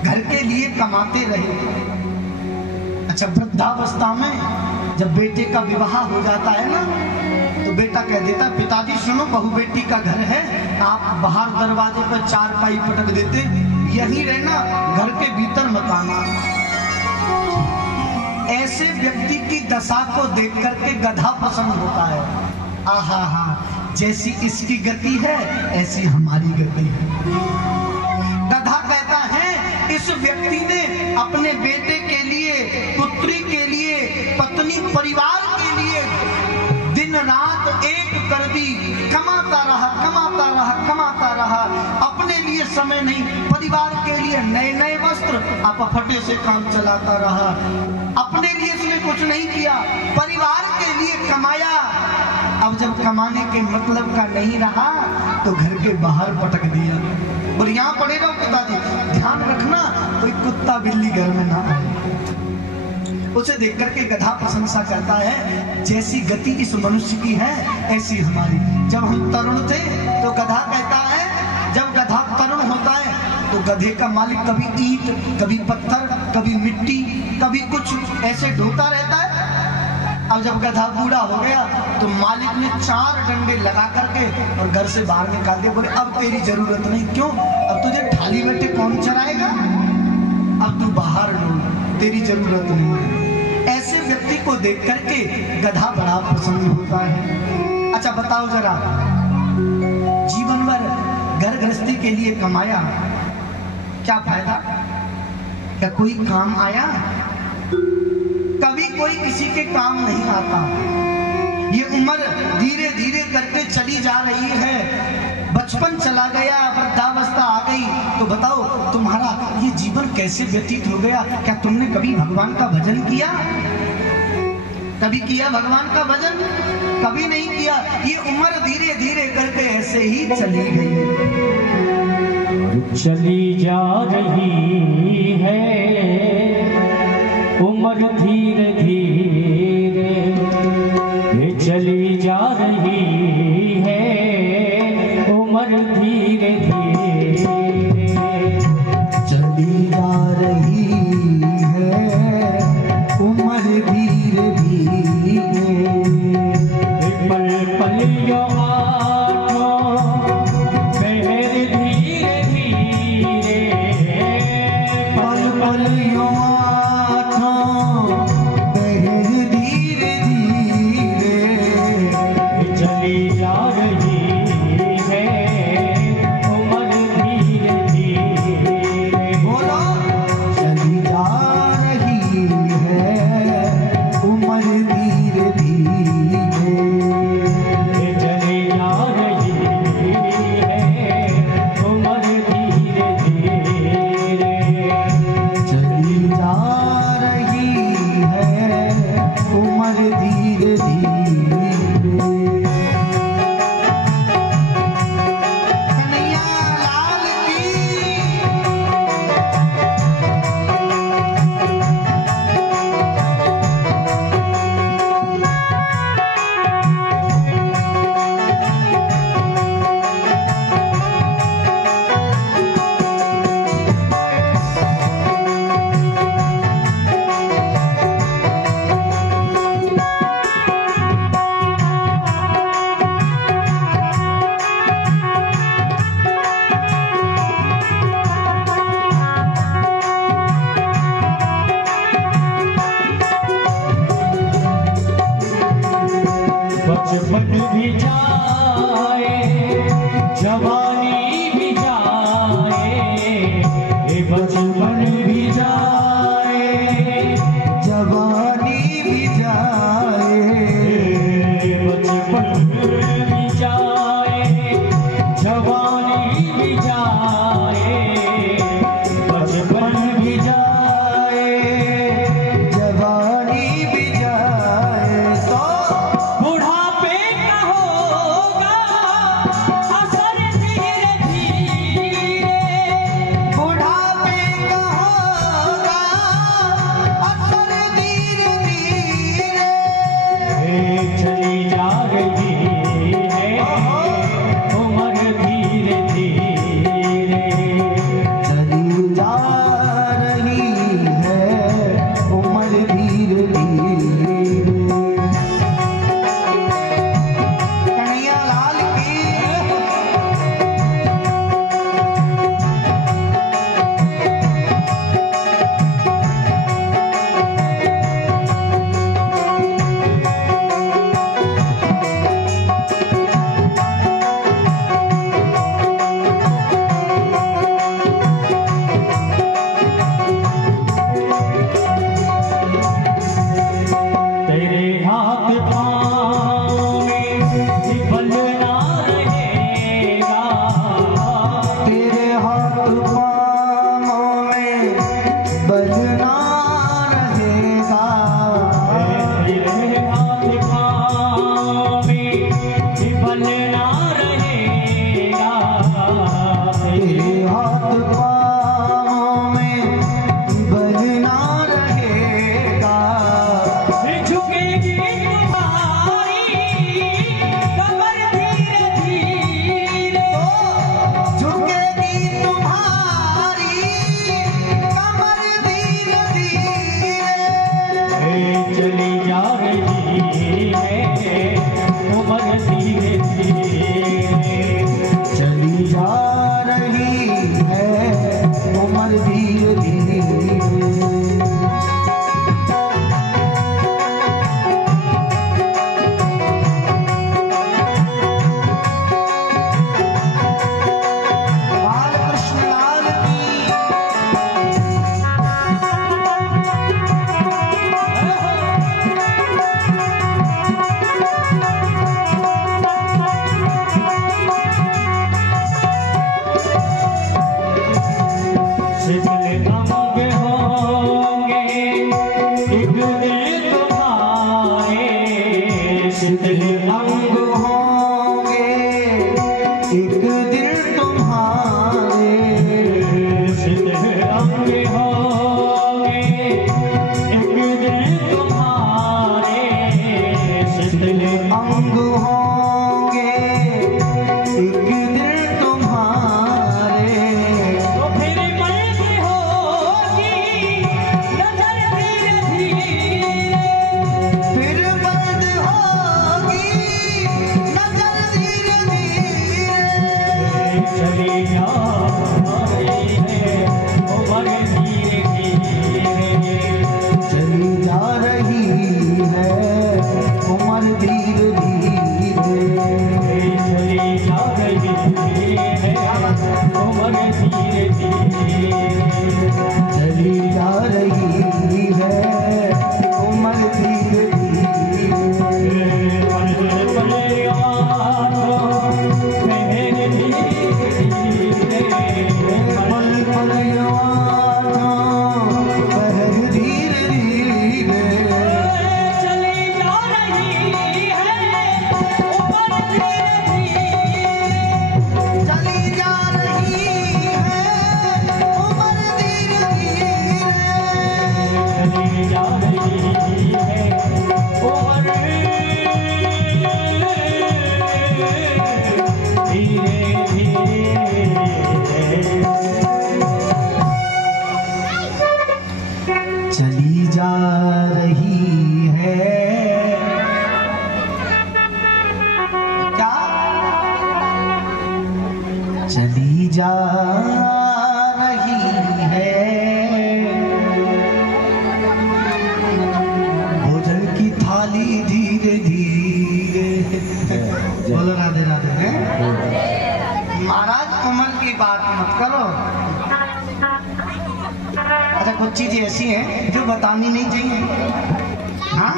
घर के लिए कमाते रहे। अच्छा, वृद्धावस्था में जब बेटे का विवाह हो जाता है ना, तो बेटा कह देता है, पिताजी सुनो, बहू बेटी का घर है, आप बाहर दरवाजे पर 4 पाई पटक देते, यहीं रहना, घर के भीतर मत आना। ऐसे व्यक्ति की दशा को देख करके गधा प्रसन्न होता है। आहा हा, जैसी इसकी गति है ऐसी हमारी गति है। गधा कहता है, इस व्यक्ति ने अपने बेटे के लिए, पुत्री के लिए, पत्नी परिवार के लिए दिन रात एक कर दी, कमाता रहा, अपने लिए समय नहीं, परिवार के लिए नए नए वस्त्र, अपफटे से काम चलाता रहा, अपने लिए इसने कुछ नहीं किया, परिवार के लिए कमाया। अब जब कमाने के मतलब का नहीं रहा तो घर के बाहर पटक दिया। और यहाँ पड़े रहो पिताजी, ध्यान रखना कोई कुत्ता बिल्ली घर में ना आए। उसे देख करके गधा प्रशंसा करता है, जैसी गति इस मनुष्य की है ऐसी हमारी। जब हम तरुण थे तो गधा कहता है, जब गधा तरुण होता है तो गधे का मालिक कभी ईंट, कभी पत्थर, कभी मिट्टी, कभी कुछ ऐसे ढोता रहता है। अब जब गधा बूढ़ा हो गया तो मालिक ने 4 डंडे लगा करके और घर से बाहर निकाल दिया। बोले अब तेरी जरूरत नहीं। क्यों? अब तुझे थाली बैठे कौन चराएगा, अब तू बाहर ढूंढ, तेरी जरूरत नहीं है। ऐसे व्यक्ति को देख करके गधा बड़ा प्रसन्न होता है। अच्छा बताओ जरा, जीवन भर घर गृहस्थी के लिए कमाया, क्या फायदा? क्या कोई काम आया? कभी कोई किसी के काम नहीं आता। ये उम्र धीरे धीरे करके चली जा रही है, बचपन चला गया, वृद्धावस्था आ गई, तो बताओ तुम्हारा ये जीवन कैसे व्यतीत हो गया? क्या तुमने कभी भगवान का भजन किया? कभी किया भगवान का भजन? कभी नहीं किया। ये उम्र धीरे धीरे करके ऐसे ही चली गई, चली जा रही है उम्र धीरे धीरे, ये चली जा रही है उम्र धीरे धीरे, चली जा रही है उम्र धीरे धीरे, पल पल यो आँखों बहर धीरे धीरे, पल पल यो आँखों बहर धीरे धीरे, चली जा रही है उम्र धीरे धीरे। बोलो, चली जा रही है उम्र धीरे धीरे, चली जा रही है उम्र धीरे धीरे, चली जा रही है उम्र धीरे धीरे। कन्हैया बचपन भी जाए जवानी भी जाए, ये बचपन भी जाए जवानी भी जाए, बचपन भी जाए जवानी भी जाए, बचपन भी जाए जवानी भी जाए, तो बुढ़ापे का होगा असर धीरे धीरे, बुढ़ापे का होगा असर धीरे धीरे, चली जा रही है उम्र धीरे धीरे, चली जा रही है उम्र धीरे धीरे। कन्हैया लाल की तेरे हाथ पाँव में बलना रहेगा, तेरे हाथ पाँव में बजना रहेगा, तेरे हाथ पाँव में बलना रहेगा, तेरे हाथ पाँव में बजना रहेगा, झुकेगी तुम्हारी कमर धीरे धीरे, झुकेगी तुम्हारी कमर धीरे धीरे, चली जा रही है उम्र धीरे धीरे, चली जा रही है उम्र धीरे धीरे। बालकृष्ण लाल की शिथिल अंग होंगे एक दिल तुम्हारे, शिथिल अंग होंगे एक दिल तुम्हारे, शिथिल अंग होंगे एक दिल तुम्हारे, शिथिल अंग होंगे एक दिल तुम्हारे, तो फिर मर्द होगी नजर धीरे धीरे, फिर बंद होगी नजर धीरे धीरे, चली जा रही है उम्र धीरे धीरे, चली जा रही है उम्र धीरे धीरे, चली जा रही है उम्र धीरे धीरे, चली जा रही है उम्र धीरे धीरे, पल पल आँखों में धीरे धीरे, पल पल आँखों बहर धीरे धीरे, चली जा रही है उम्र धीरे धीरे, चली जा रही है उम्र धीरे धीरे, चली जा रही है उम्र धीरे धीरे, चली जा रही है क्या, चली जा रही है, भोजन की थाली धीरे धीरे कुछ चीजें ऐसी हैं जो बतानी नहीं चाहिए। हाँ,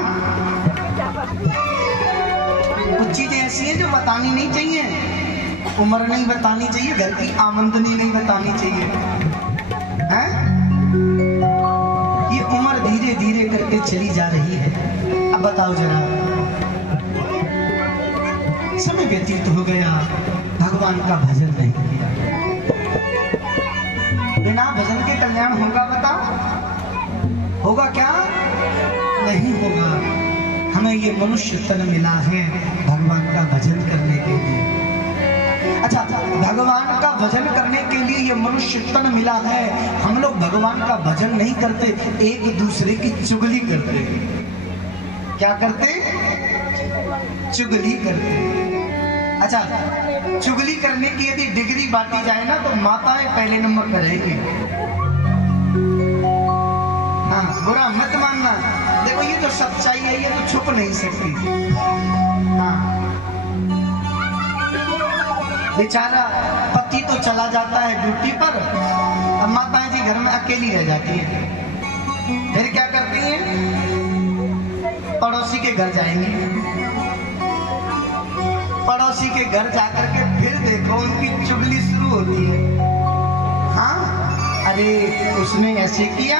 कुछ चीजें ऐसी हैं जो बतानी नहीं चाहिए। उम्र नहीं बतानी चाहिए, घर की आमदनी नहीं बतानी चाहिए। हैं? ये उम्र धीरे धीरे करके चली जा रही है। अब बताओ जरा, समय व्यतीत हो गया, भगवान का भजन नहीं किया। बिना भजन के कल्याण होगा? बताओ, होगा क्या? नहीं होगा। हमें ये मनुष्य तन मिला है भगवान का भजन करने के लिए। अच्छा, भगवान का भजन करने के लिए ये मनुष्य तन मिला है। हम लोग भगवान का भजन नहीं करते, एक दूसरे की चुगली करते। क्या करते? चुगली करते। अच्छा, चुगली करने की यदि डिग्री बांटी जाए ना तो माताएं पहले नंबर पर रहेंगी। हाँ, बुरा मत मानना। देखो, ये तो सच्चाई है, ये तो छुप नहीं सकती। हाँ, बेचारा पति तो चला जाता है ड्यूटी पर, अब माताएं जी घर में अकेली रह जाती है। फिर क्या करती हैं? पड़ोसी के घर जाएंगी। पड़ोसी के घर जाकर के फिर देखो उनकी चुगली शुरू होती है। हाँ, अरे उसने ऐसे किया,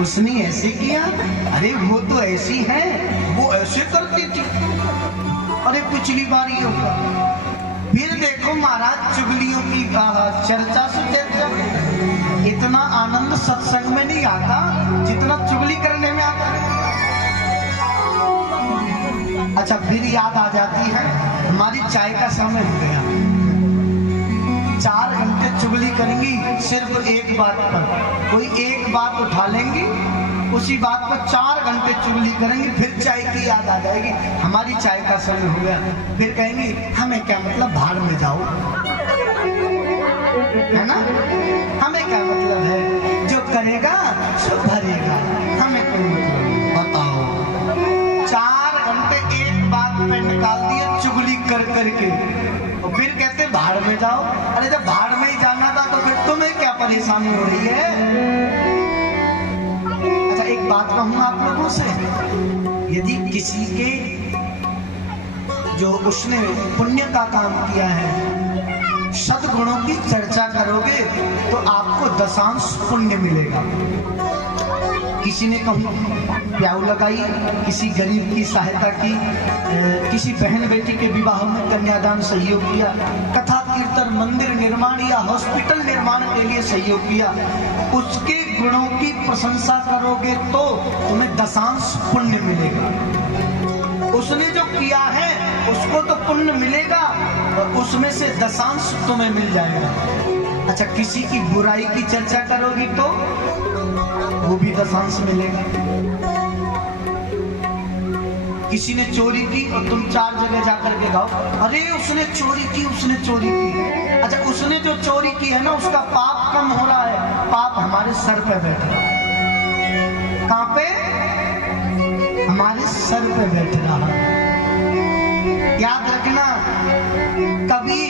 उसने ऐसे किया, अरे वो तो ऐसी है, वो ऐसे करती थी, अरे पिछली बार ये होगा। फिर देखो महाराज, चुगलियों की चर्चा से चर्चा। इतना आनंद सत्संग में नहीं आता जितना चुगली करने में आता है। अच्छा, फिर याद आ जाती है, हमारी चाय का समय हो गया। 4 घंटे चुगली करेंगी सिर्फ एक बात पर। कोई एक बात उठा लेंगी, उसी बात पर 4 घंटे चुगली करेंगी, फिर चाय की याद आ जाएगी, हमारी चाय का समय हो गया। फिर कहेंगी हमें क्या मतलब, भाड़ में जाओ, है ना? हमें क्या मतलब है, जो करेगा सो भरेगा, हमें कोई मतलब नहीं। बताओ, 4 घंटे एक बात पे निकाल दिए चुगली कर करके, और फिर कहते भाड़ में जाओ। अरे जब भाड़ में ही जाना था तो फिर तुम्हें क्या परेशानी हो रही है? अच्छा, एक बात कहूँ आप लोगों से, यदि किसी के जो उसने पुण्य का काम किया है, सद्गुणों की चर्चा करोगे तो आपको दशांश पुण्य मिलेगा। किसी ने कहूँ प्याऊ लगाई, किसी गरीब की सहायता की, किसी बहन बेटी के विवाह में कन्यादान सहयोग किया, कथा कीर्तन, मंदिर निर्माण या हॉस्पिटल निर्माण के लिए सहयोग किया, उसके गुणों की प्रशंसा करोगे तो तुम्हें दशांश पुण्य मिलेगा। उसने जो किया है उसको तो पुण्य मिलेगा और उसमें से दशांश तुम्हें मिल जाएगा। अच्छा, किसी की बुराई की चर्चा करोगी तो वो भी दशांश मिलेगा। किसी ने चोरी की और तुम 4 जगह जाकर के गाओ, अरे उसने चोरी की, उसने चोरी की। अच्छा, उसने जो चोरी की है ना, उसका पाप कम हो रहा है, पाप हमारे सर पे बैठ रहा है। कहां पे? हमारे सर पे बैठ रहा है। याद रखना, कभी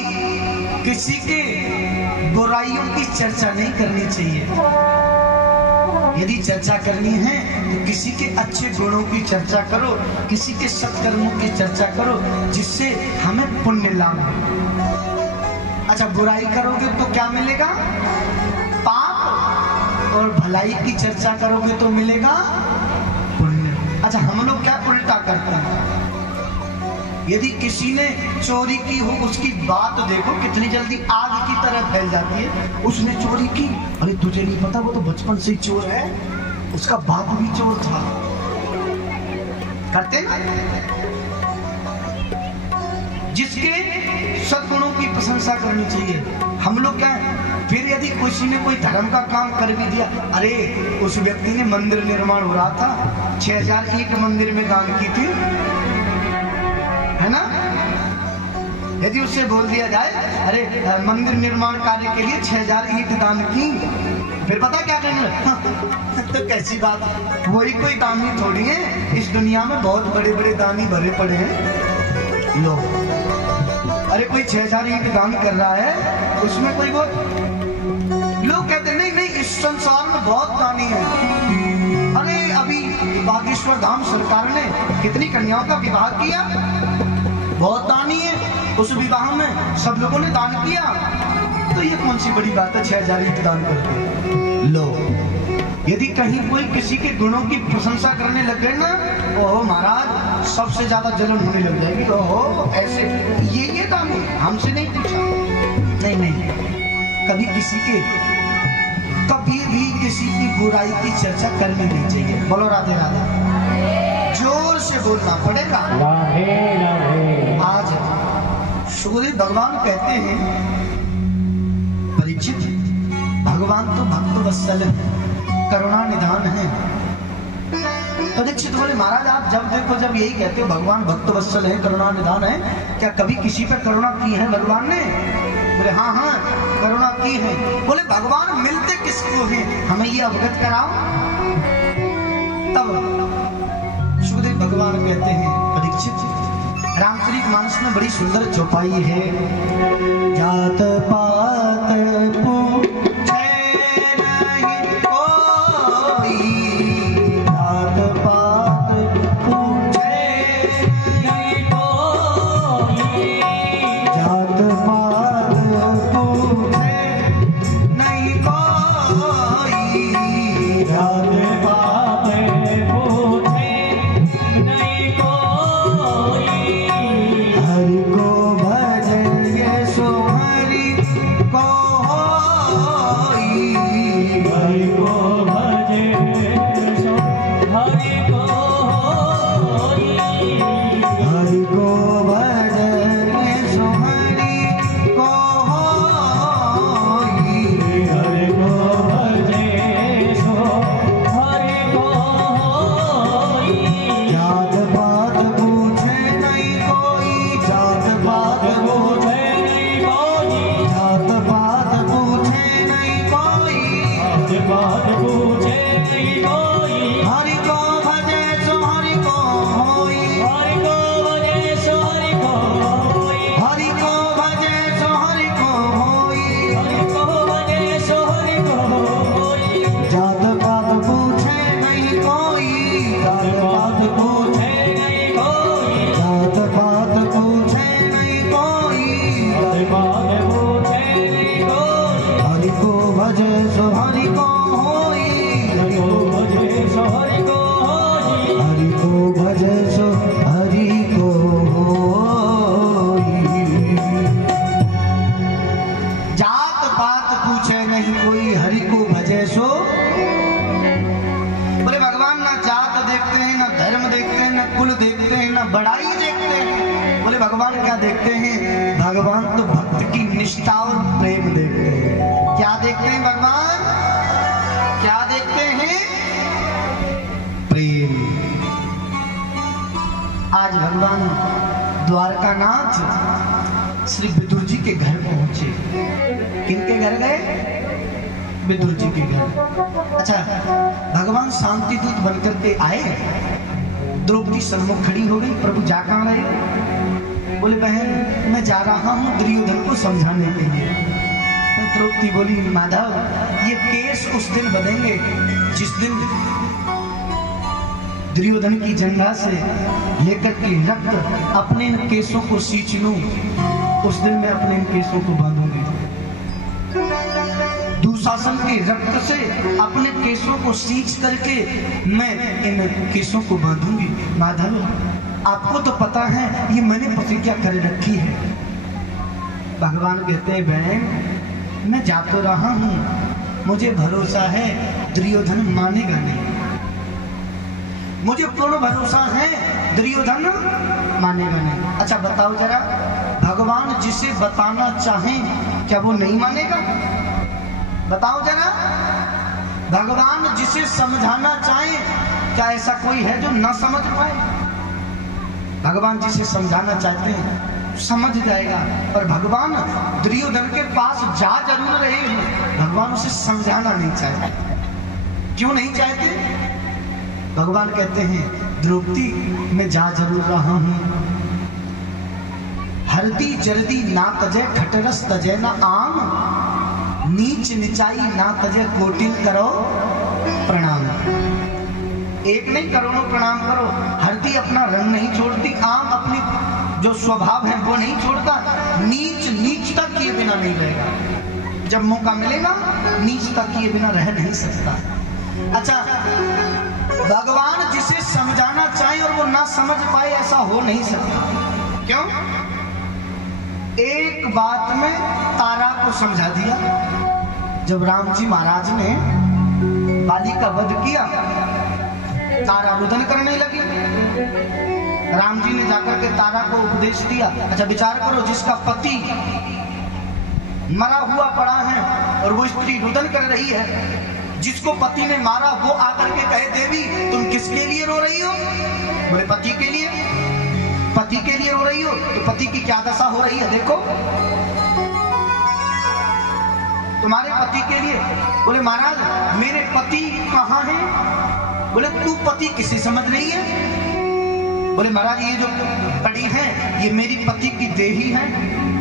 किसी के बुराइयों की चर्चा नहीं करनी चाहिए। यदि चर्चा करनी है तो किसी के अच्छे गुणों की चर्चा करो, किसी के सत्कर्मों की चर्चा करो, जिससे हमें पुण्य लाभ हो। अच्छा, बुराई करोगे तो क्या मिलेगा? पाप। और भलाई की चर्चा करोगे तो मिलेगा पुण्य। अच्छा, हम लोग क्या उल्टा करते हैं, यदि किसी ने चोरी की हो, उसकी बात देखो कितनी जल्दी आग की तरह फैल जाती है। उसने चोरी की, अरे तुझे नहीं पता वो तो बचपन से ही चोर है, उसका बाप भी चोर था। करते ना? जिसके सद्गुणों की प्रशंसा करनी चाहिए। हम लोग क्या है, फिर यदि किसी ने कोई धर्म का काम कर भी दिया, अरे उस व्यक्ति ने मंदिर निर्माण हो रहा था, 6000 ईंट मंदिर में दान की थी, है ना? यदि उससे बोल दिया जाए, अरे मंदिर निर्माण कार्य के लिए 6000 ईंट दान की, फिर पता क्या कहना? तो कैसी बात, वही कोई दानी थोड़ी है, इस दुनिया में बहुत बड़े बड़े दानी भरे पड़े हैं। लो, अरे कोई 6000 ईंट दान कर रहा है, उसमें कोई वो लोग कहते नहीं नहीं इस संसार में बहुत कहानी है। अरे अभी बागेश्वर धाम सरकार ने कितनी कन्याओं का विवाह किया, बहुत दानी है। उस विवाह में सब लोगों ने दान किया, तो ये कौन सी बड़ी बात है 6000 ईंट दान करके। लो, यदि कहीं कोई किसी के गुणों की प्रशंसा करने लग गए ना, ओहो महाराज सबसे ज्यादा जलन होने लग जाएगी। ओहो ऐसे ये दाम है, हमसे नहीं पूछा। नहीं नहीं, कभी किसी के कभी भी किसी की बुराई की चर्चा करनी नहीं चाहिए। बोलो राधे राधे, जोर से बोलना पड़ेगा। आज सुखदेव भगवान कहते हैं, परीक्षित भगवान तो भक्त वत्सल है, करुणा निधान है। परीक्षित बोले महाराज आप जब देखो जब यही कहते हो भगवान भक्त वत्सल है, करुणा निधान है, क्या कभी किसी पर करुणा की है भगवान ने? बोले हाँ हाँ करुणा की है। बोले भगवान मिलते किसको हैं, हमें ये अवगत कराओ। तब सुखदेव भगवान कहते हैं, परीक्षित रामचरितमानस में बड़ी सुंदर चौपाई है। जात पात पूछे नहीं कोई, जात पात पूछे नहीं कोई, जात पात पूछे नहीं कोई, जात पात पूछे नहीं कोई। हरि को भजन सो हरि को होई, हरि को भजन सो हरि को होई, हरि को भजन सो हरि को होई, हरि को भजन सो हरि को होई। जात पात पूछे नहीं कोई, जात पात पूछे नहीं कोई, जात पात पूछे नहीं कोई, जात पात पूछे नहीं कोई। हरि को भजे सो हरि को होई, हरि को भजे सो हरि को होई, हरि को भजे सो हरि को होई, हरि को भजे सो हरि को होई। जात पात पूछे नहीं कोई, जात पात पूछे नहीं कोई, जात पात पूछे नहीं कोई, जात पात पूछे नहीं कोई। हरि को भजे सो हरि को होई, हरि को भजे सो हरि को होई, हरि को भजे सो हरि को होई। जात पात पूछे नहीं कोई, हरि को भजे सो। बोले भगवान ना जात देखते हैं, ना धर्म देखते हैं, ना कुल देखते हैं, ना बड़ाई देखते हैं। बोले भगवान क्या देखते हैं? भगवान तो भक्त की निष्ठा और प्रेम देखते हैं। क्या देखते हैं भगवान? क्या देखते हैं? प्रेम। आज भगवान द्वारकानाथ श्री विदुर जी के घर पहुंचे। किनके घर गए? विदुर जी के घर। अच्छा, भगवान शांति दूत बनकर के आए। द्रौपदी सम्मुख खड़ी हो गई। प्रभु जा कहाँ रहे? बोले बहन मैं जा रहा हूँ दुर्योधन को समझाने के लिए। तो द्रौपदी बोली माधव ये केस उस दिन बनेंगे जिस दिन दुर्योधन की जंघा से लेकर के रक्त अपने इन केसों को सींच लूं, उस दिन मैं अपने इन केसों को बांधूंगी। दुशासन के रक्त से अपने केसों को सींच करके मैं इन केसों को बांधूंगी। माधव आपको तो पता है ये मैंने प्रतिज्ञा कर रखी है। भगवान कहते हैं बहन मैं जा तो रहा हूं, मुझे भरोसा है दुर्योधन मानेगा नहीं। मुझे पूर्ण भरोसा है दुर्योधन मानेगा नहीं। अच्छा बताओ जरा, भगवान जिसे बताना चाहें क्या वो नहीं मानेगा? बताओ जरा, भगवान जिसे समझाना चाहे क्या ऐसा कोई है जो न समझ पाए? भगवान जिसे समझाना चाहते हैं समझ जाएगा। पर भगवान दुर्योधन के पास जा जरूर रहे हैं, भगवान उसे समझाना नहीं चाहते। क्यों नहीं चाहते? भगवान कहते हैं द्रौपदी मैं जा जरूर रहा हूं, हरदी जरदी ना तजय खटरस तजय ना आम। नीच निचाई ना तजे कोटिल करो प्रणाम। एक नहीं करोड़ों प्रणाम करो। हल्दी अपना रंग नहीं छोड़ती, आम अपनी जो स्वभाव है वो नहीं छोड़ता। नीच नीचता किए बिना नहीं रहेगा। जब मौका मिलेगा नीचता किए बिना रह नहीं सकता। अच्छा, भगवान जिसे समझाना चाहे और वो ना समझ पाए ऐसा हो नहीं सकता। क्यों? एक बात में तारा को समझा दिया। जब राम जी महाराज ने बाली का वध किया, तारा रुदन करने लगी। राम जी ने जाकर के तारा को उपदेश दिया। अच्छा विचार करो, जिसका पति मरा हुआ पड़ा है और वो स्त्री रुदन कर रही है, जिसको पति ने मारा वो आकर के कहे देवी तुम किसके लिए रो रही हो? बोले पति के लिए। पति के लिए रो रही हो तो पति की क्या दशा हो रही है देखो। तुम्हारे पति के लिए। बोले महाराज मेरे पति कहाँ हैं? बोले तू पति किसे समझ रही है? बोले महाराज ये जो पड़ी है ये मेरी पति की देही है।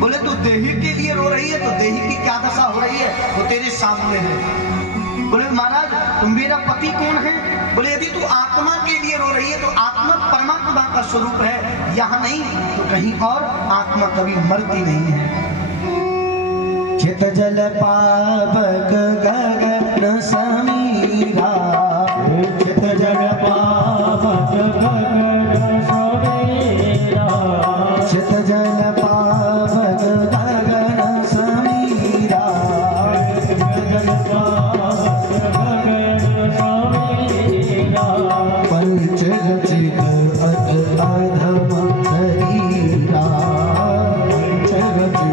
बोले तू देही के लिए रो रही है तो देही की क्या दशा हो रही है? वो तेरे सामने है। बोले महाराज तुम मेरा पति कौन है? बोले यदि तू आत्मा के लिए रो रही है तो आत्मा परमात्मा का स्वरूप है, यहाँ नहीं तो कहीं और। आत्मा कभी मरती नहीं है। चित जल पावक गगन समीरा, चित जल पावक गगन समीरा, चित जल पावक गगन समीरा, चित जल पावक गगन समीरा, पंच रचित अत अधम शरीरा, पंच रचित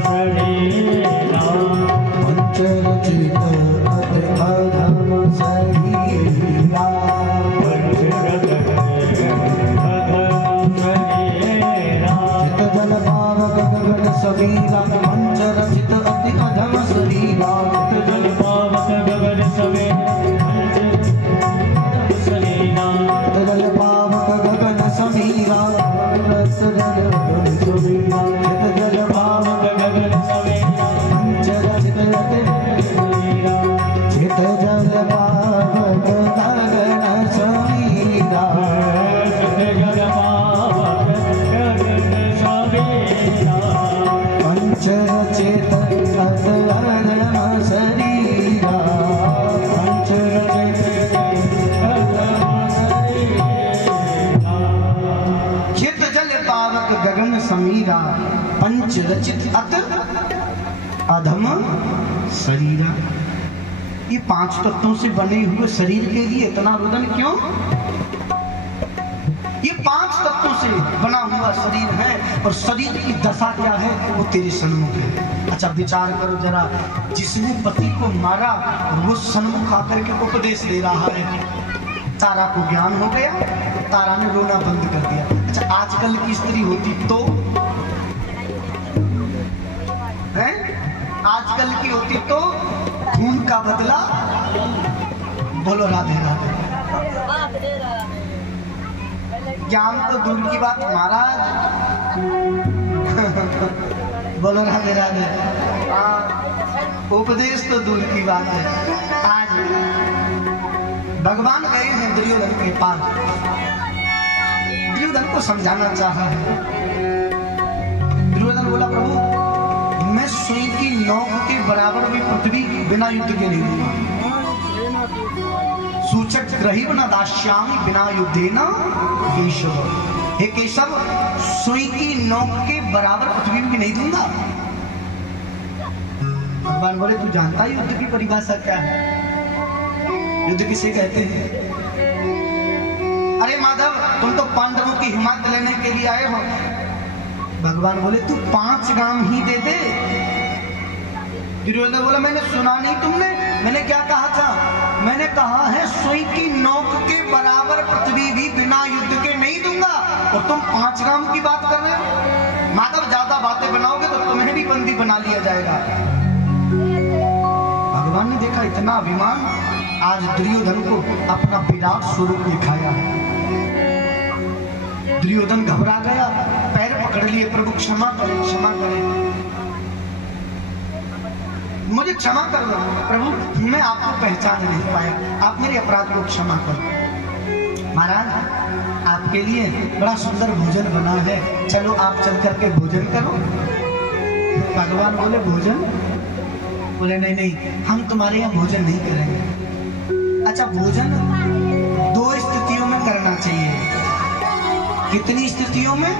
समीरा पंच रचित अति अधम शरीरा, जल पावक गगन समीरा, जल पावक गगन समीरा, जल पावक गगन समीरा, पंच रचित अति समीरा, चित जल पावक गगन समीरा, जल पावक गगन समीरा, पंचरचित अत अधम शरीरा, पंचरचित अधम शरीरा, चित जल पावक गगन समीरा, पंचरचित अत अधम शरीरा। ये पांच तत्वों से बने हुए शरीर के लिए इतना रुदन क्यों? ये पांच तत्वों से बना हुआ शरीर है और शरीर की दशा क्या है वो तेरे सन्मुख है। अच्छा विचार करो जरा, जिसने पति को मारा वो सन्मुख आकर के उपदेश दे रहा है। तारा को ज्ञान हो गया, तारा ने रोना बंद कर दिया। अच्छा आजकल की स्त्री होती तो है, आजकल की होती तो खून का बदला। बोलो राधे राधे। ज्ञान तो दूर की बात महाराज। बोलो राधे राधे। उपदेश तो दूर की बात है। आज भगवान गए हैं दुर्योधन के पास, दुर्योधन को समझाना चाहा है। दुर्योधन बोला प्रभु मैं सुई की नोक के बराबर भी पृथ्वी बिना युद्ध के नहीं दूंगा। सूचक ग्रहीव न दास्यामि बिना युद्धेन केशव। हे केशव सुई की नोक के बराबर पृथ्वी भी नहीं दूंगा। भगवान बोले तू जानता है युद्ध की परिभाषा क्या है? युद्ध किसे कहते हैं? अरे माधव तुम तो पांडवों की हिम्मत लेने के लिए आए हो। भगवान बोले तू 5 गांव ही दे दे। दुर्योधन बोला मैंने सुना नहीं तुमने, मैंने क्या कहा था? मैंने कहा है सुई की नोक के बराबर पृथ्वी भी बिना युद्ध के नहीं दूंगा और तुम 5 गांव की बात कर रहे हो। माधव ज्यादा बातें बनाओगे तो तुम्हें भी बंदी बना लिया जाएगा। भगवान ने देखा इतना अभिमान, आज दुर्योधन को अपना विराट स्वरूप दिखाया है। दुर्योधन घबरा गया, पैर पकड़ लिए, प्रभु क्षमा करें क्षमा करें। मुझे क्षमा कर दो प्रभु, मैं आपको पहचान नहीं पाया, आप मेरे अपराध को क्षमा करो। महाराज आपके लिए बड़ा सुंदर भोजन बना है, चलो आप चल करके भोजन करो। भगवान बोले भोजन? बोले नहीं नहीं, हम तुम्हारे यहाँ भोजन नहीं करेंगे। अच्छा, भोजन दो स्थितियों में करना चाहिए। कितनी स्थितियों में?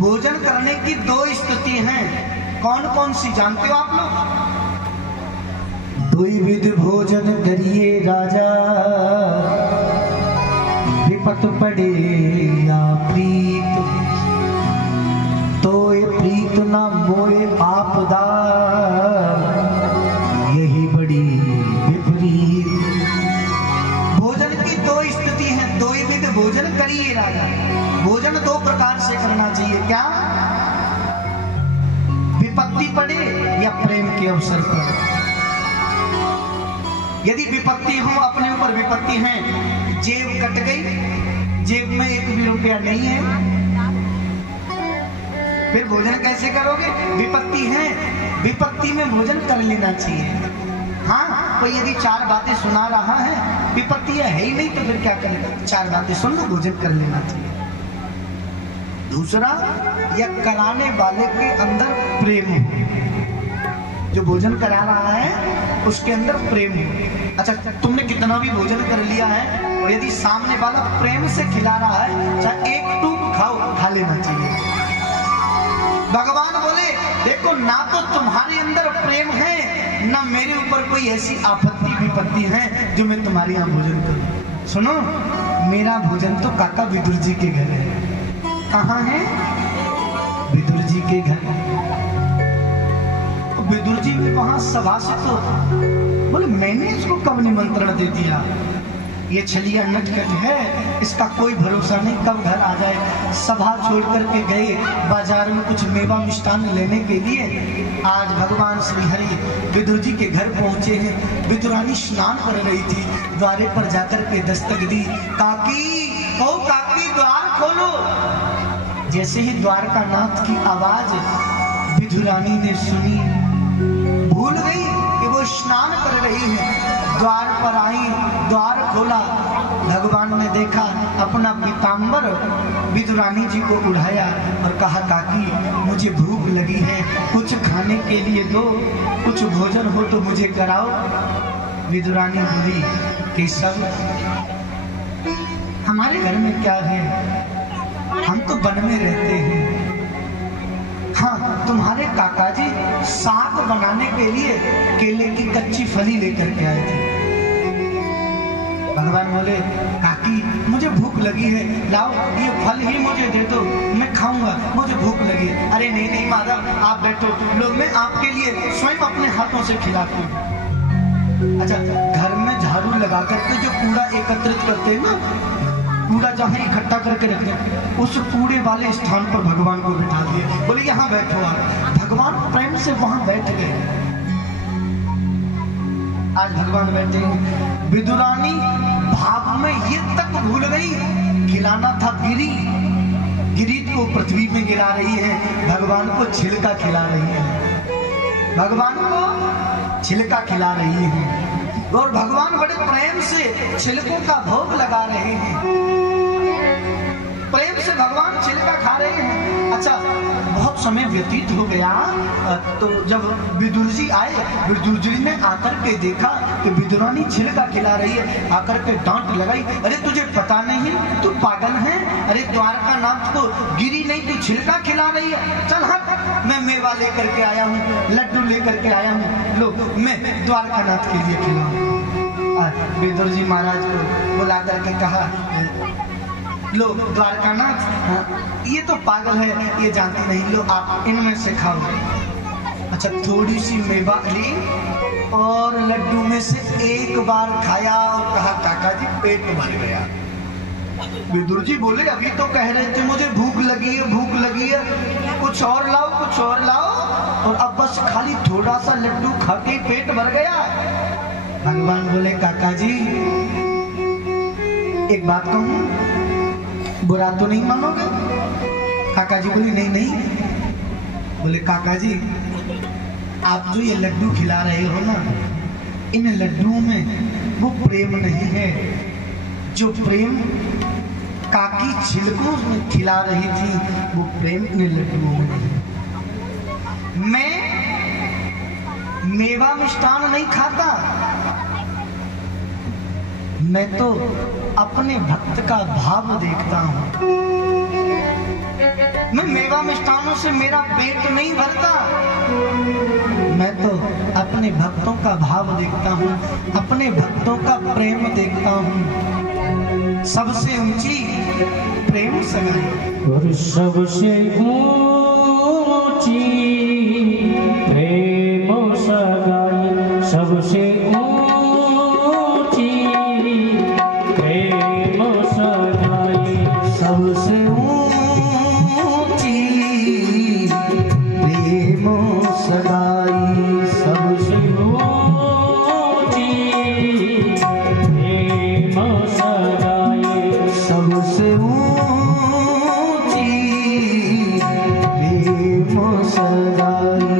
भोजन करने की दो स्थिति हैं। कौन कौन सी जानते हो आप लोग? द्विविध भोजन करिए राजा, विपत पड़े या प्रीत, तो ये प्रीत ना मोए आपदा, यही बड़ी विपरीत। भोजन की दो स्थिति है, दो ही विध भोजन करिए राजा। भोजन दो प्रकार से करना चाहिए। क्या? विपत्ति पड़े या प्रेम के अवसर पर। यदि विपत्ति हो, अपने ऊपर विपत्ति है, जेब कट गई, जेब में 1 भी रुपया नहीं है, फिर भोजन कैसे करोगे? विपत्ति है, विपत्ति में भोजन कर लेना चाहिए। हाँ, कोई यदि 4 बातें सुना रहा है, विपत्ति है ही नहीं, तो फिर क्या करेगा? 4 बातें सुन लो, भोजन कर लेना चाहिए। दूसरा, या कराने वाले के अंदर प्रेम हो, जो भोजन करा रहा है उसके अंदर प्रेम हो। अच्छा, तुमने कितना भी भोजन कर लिया है और यदि सामने वाला प्रेम से खिला रहा है, चाहे 1 टूक खाओ, खा लेना चाहिए। भगवान बोले देखो, ना तो तुम्हारे अंदर प्रेम है, ना मेरे ऊपर कोई ऐसी आपत्ति विपत्ति है जो मैं तुम्हारे यहाँ भोजन करूं। सुनो, मेरा भोजन तो काका विदुर जी के घर है। कहाँ है? विदुर जी के घर। तो विदुर जी भी वहां सभा से, तो बोले मैंने इसको कब निमंत्रण दे दिया? ये छलिया नटखट है, इसका कोई भरोसा नहीं, कब घर आ जाए। सभा छोड़ करके गए बाजार में कुछ मेवा मिष्ठान लेने के लिए। आज भगवान श्री हरि विदुर जी के घर पहुंचे हैं। विदुरानी स्नान कर रही थी, द्वारे पर जाकर के दस्तक दी, काकी ओ काकी द्वार खोलो। जैसे ही द्वारकानाथ की आवाज विदुरानी ने सुनी, भूल गई कि वो स्नान कर रही है। द्वार पर आई, द्वार खोला, भगवान ने देखा, अपना पीताम्बर विदुरानी जी को उठाया और कहा काकी मुझे भूख लगी है, कुछ खाने के लिए दो, कुछ भोजन हो तो मुझे कराओ। विदुरानी बोली केशव, हमारे घर में क्या है, हम तो वन में रहते हैं। हाँ, तुम्हारे काका जी साग बनाने के लिए केले की कच्ची फली लेकर के आए थे। भगवान बोले काकी मुझे भूख लगी है, लाओ ये फल ही मुझे दे दो, मैं खाऊंगा, मुझे भूख लगी है। अरे नहीं नहीं माधव, आप बैठो, लो मैं आपके लिए स्वयं अपने हाथों से खिलाती हूँ। अच्छा, घर में झाड़ू लगा करके जो कूड़ा एकत्रित करते हैं ना, कूड़ा जहाँ इकट्ठा करके रखते हैं, उस कूड़े वाले स्थान पर भगवान को बिठा दिया। बोले यहाँ बैठो आप। भगवान प्रेम से वहां बैठ गए। आज भगवान बैठे हैं। विदुरानी भाव में ये तक भूल गई, खिलाना था गिरी, गिरी को पृथ्वी में गिरा रही है, भगवान को छिलका खिला रही है, भगवान को छिलका खिला रही है। और भगवान बड़े प्रेम से छिलकों का भोग लगा रहे हैं, प्रेम से भगवान छिलका खा रहे हैं। अच्छा, बहुत समय व्यतीत हो गया, तो जब विदुर जी आए, विदुर जी ने आकर के देखा कि विदुरानी छिलका खिला रही है, आकर के डांट लगाई, अरे तुझे पता नहीं, तू पागल है, अरे द्वारकानाथ को गिरी नहीं, तू छिलका खिला रही है, चल हट, मैं मेवा लेकर के आया हूँ, लड्डू लेकर के आया हूँ, लो मैं द्वारकानाथ के लिए खिलाऊं। विदुर जी महाराज को बुला करके कहा, लो द्वारकानाथ, ये तो पागल है, ये जानती नहीं, लो आप इनमें से खाओ। अच्छा, थोड़ी सी मेवा ली और लड्डू में से एक बार खाया और कहा काका जी पेट भर गया। विदुर जी बोले अभी तो कह रहे थे मुझे भूख लगी है, भूख लगी है, कुछ और लाओ, कुछ और लाओ, और अब बस खाली थोड़ा सा लड्डू खा के पेट भर गया। भगवान बोले काका जी एक बात कहूं, बुरा तो नहीं मानोगे? काका जी बोले नहीं नहीं। बोले काका जी आप जो ये लड्डू खिला रहे हो ना, इन लड्डुओं में वो प्रेम नहीं है जो प्रेम काकी छिलकों में खिला रही थी, वो प्रेम इन लड्डुओं में नहीं। मैं मेवा मिष्ठान नहीं खाता, मैं तो अपने भक्त का भाव देखता हूं। मैं मेवा मिष्ठानों से मेरा पेट नहीं भरता, मैं तो अपने भक्तों का भाव देखता हूं, अपने भक्तों का प्रेम देखता हूं। सबसे ऊंची प्रेम सगाई और सबसे ऊंची प्रेम सगाई, सबसे ऊंची प्रेम सगाई, सबसे ऊंची प्रेम सगाई, सबसे ऊंची प्रेम सगाई, सबसे ऊंची प्रेम सगाई।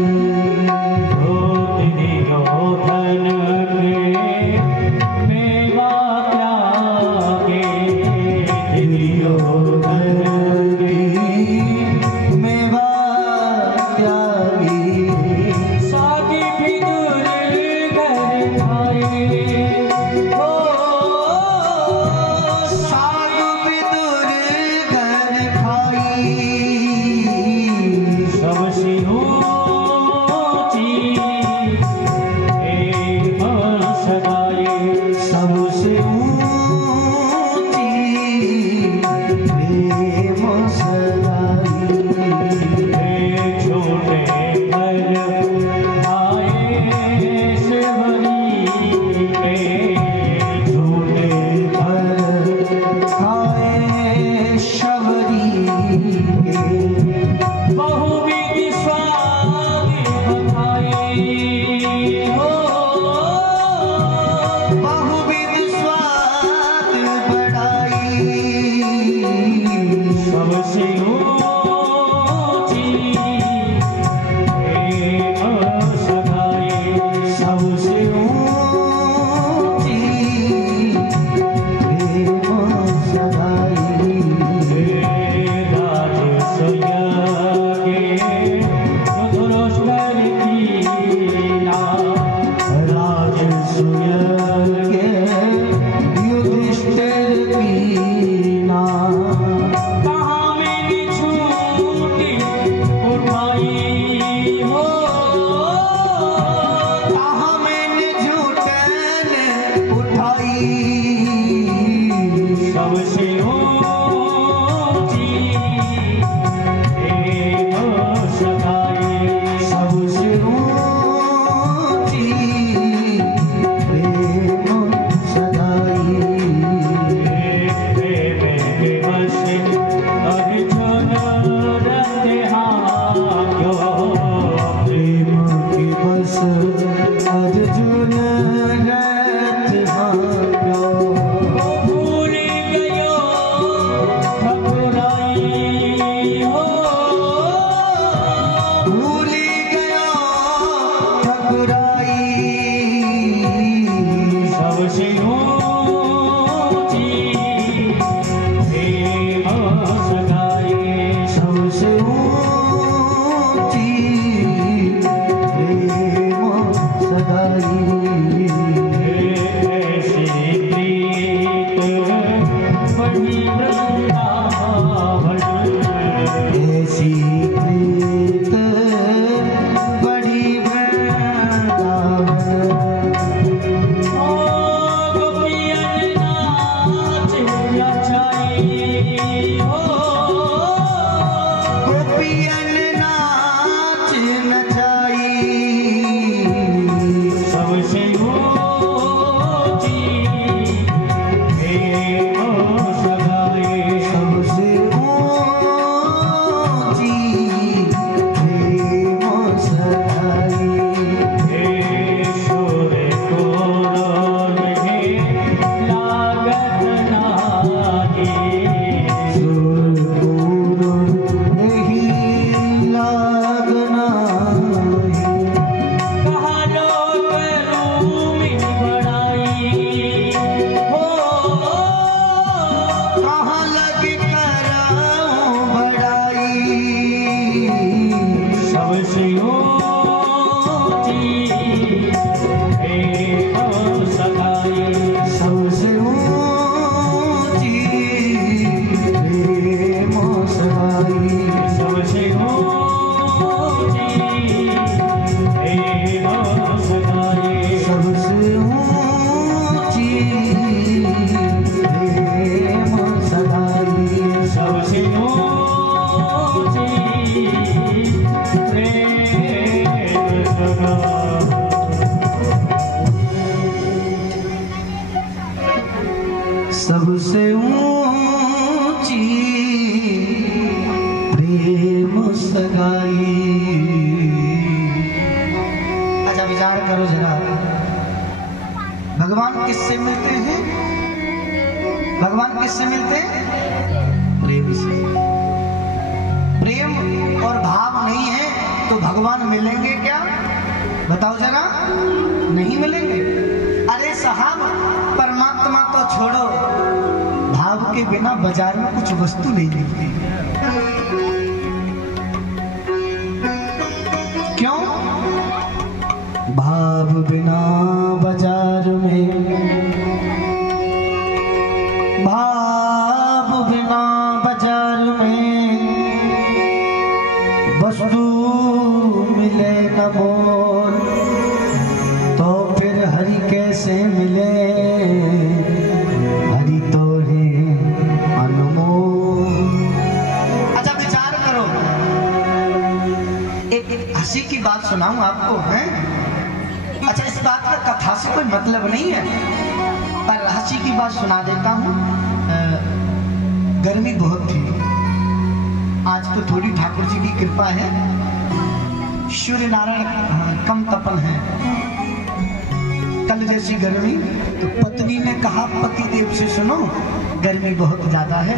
सबसे प्रेम सगाई। अच्छा विचार करो जरा, भगवान किससे मिलते हैं? भगवान किससे मिलते हैं? प्रेम से। प्रेम और भाव नहीं है तो भगवान मिलेंगे क्या? बताओ जरा, नहीं मिलेंगे। अरे साहब, परमात्मा तो छोड़ो, भाव के बिना बाजार में कुछ वस्तु नहीं मिलती। क्यों? भाव बिना बाजार में, भाव बिना बाजार में वस्तु मिले न मोल, तो फिर हरि कैसे मिले? हरि तो है अनमोल। अच्छा विचार करो, एक हंसी की बात सुनाऊं आपको, है? अच्छा इस बात का कथा से कोई मतलब नहीं है, पर हंसी की बात सुना देता हूँ। गर्मी बहुत थी, आज तो थोड़ी ठाकुर जी की कृपा है, सूर्य नारायण कम तपन है। कल जैसी गर्मी, तो पत्नी ने कहा पति देव से, सुनो गर्मी बहुत ज्यादा है,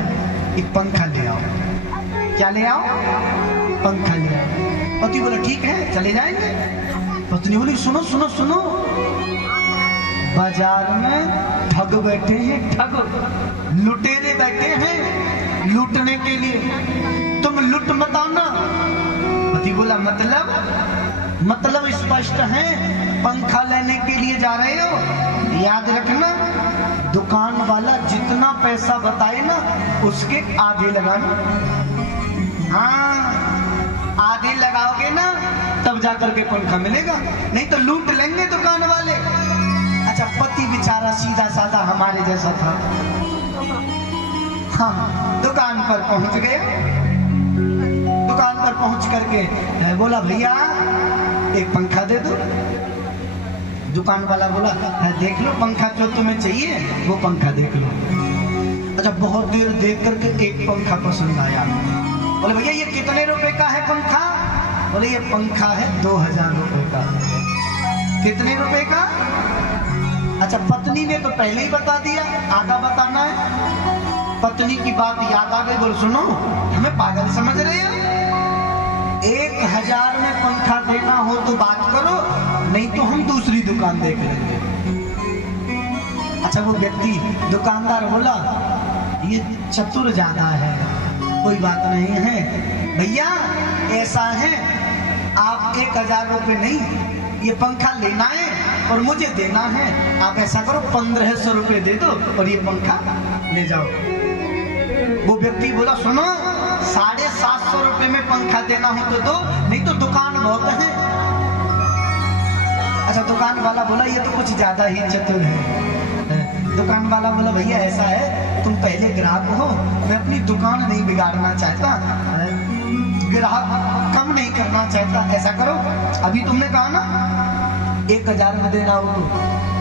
एक पंखा ले आओ। क्या ले आओ? पंखा ले आओ। पति बोला ठीक है चले जाएंगे। पत्नी बोली सुनो सुनो सुनो, बाजार में ठग बैठे हैं, ठग लुटेरे बैठे हैं लूटने के लिए, तुम लुट मत आना। पति बोला मतलब स्पष्ट है, पंखा लेने के लिए जा रहे हो, याद रखना दुकान वाला जितना पैसा बताए ना उसके आधे लगाना। हाँ आधे लगाओगे ना तब जाकर के पंखा मिलेगा, नहीं तो लूट लेंगे दुकान वाले। अच्छा पति बेचारा सीधा साधा हमारे जैसा था, हाँ दुकान पर पहुंच गए। दुकान पर पहुंच करके बोला भैया एक पंखा दे दो। दुकान वाला बोला देख लो पंखा जो तुम्हें चाहिए वो पंखा देख लो। अच्छा बहुत देर देख करके एक पंखा पसंद आया। बोले भैया ये कितने रुपए का है पंखा? बोले ये पंखा है 2000 रुपए का। कितने रुपए का? अच्छा पत्नी ने तो पहले ही बता दिया, आधा बताना है। पत्नी की बात याद आ गई, बोल सुनो हमें पागल समझ रहे हो, 1000 में पंखा देना हो तो बात करो, नहीं तो हम दूसरी दुकान देख लेंगे। अच्छा वो व्यक्ति दुकानदार बोला ये चतुर ज्यादा है, कोई बात नहीं है भैया, ऐसा है आप 1000 रुपए नहीं ये पंखा लेना है और मुझे देना है, आप ऐसा करो 1500 रुपए दे दो और ये पंखा ले जाओ। वो व्यक्ति बोला सुनो 750 रुपए में पंखा देना हो तो दो, नहीं तो दुकान बहुत है। अच्छा दुकान वाला बोला ये तो कुछ ज्यादा ही चतुर है। दुकान वाला बोला भैया ऐसा है तुम पहले ग्राहक हो, मैं अपनी दुकान नहीं बिगाड़ना चाहता, ग्राहक कम नहीं करना चाहता, ऐसा करो अभी तुमने कहा ना 1000 में देना हो तो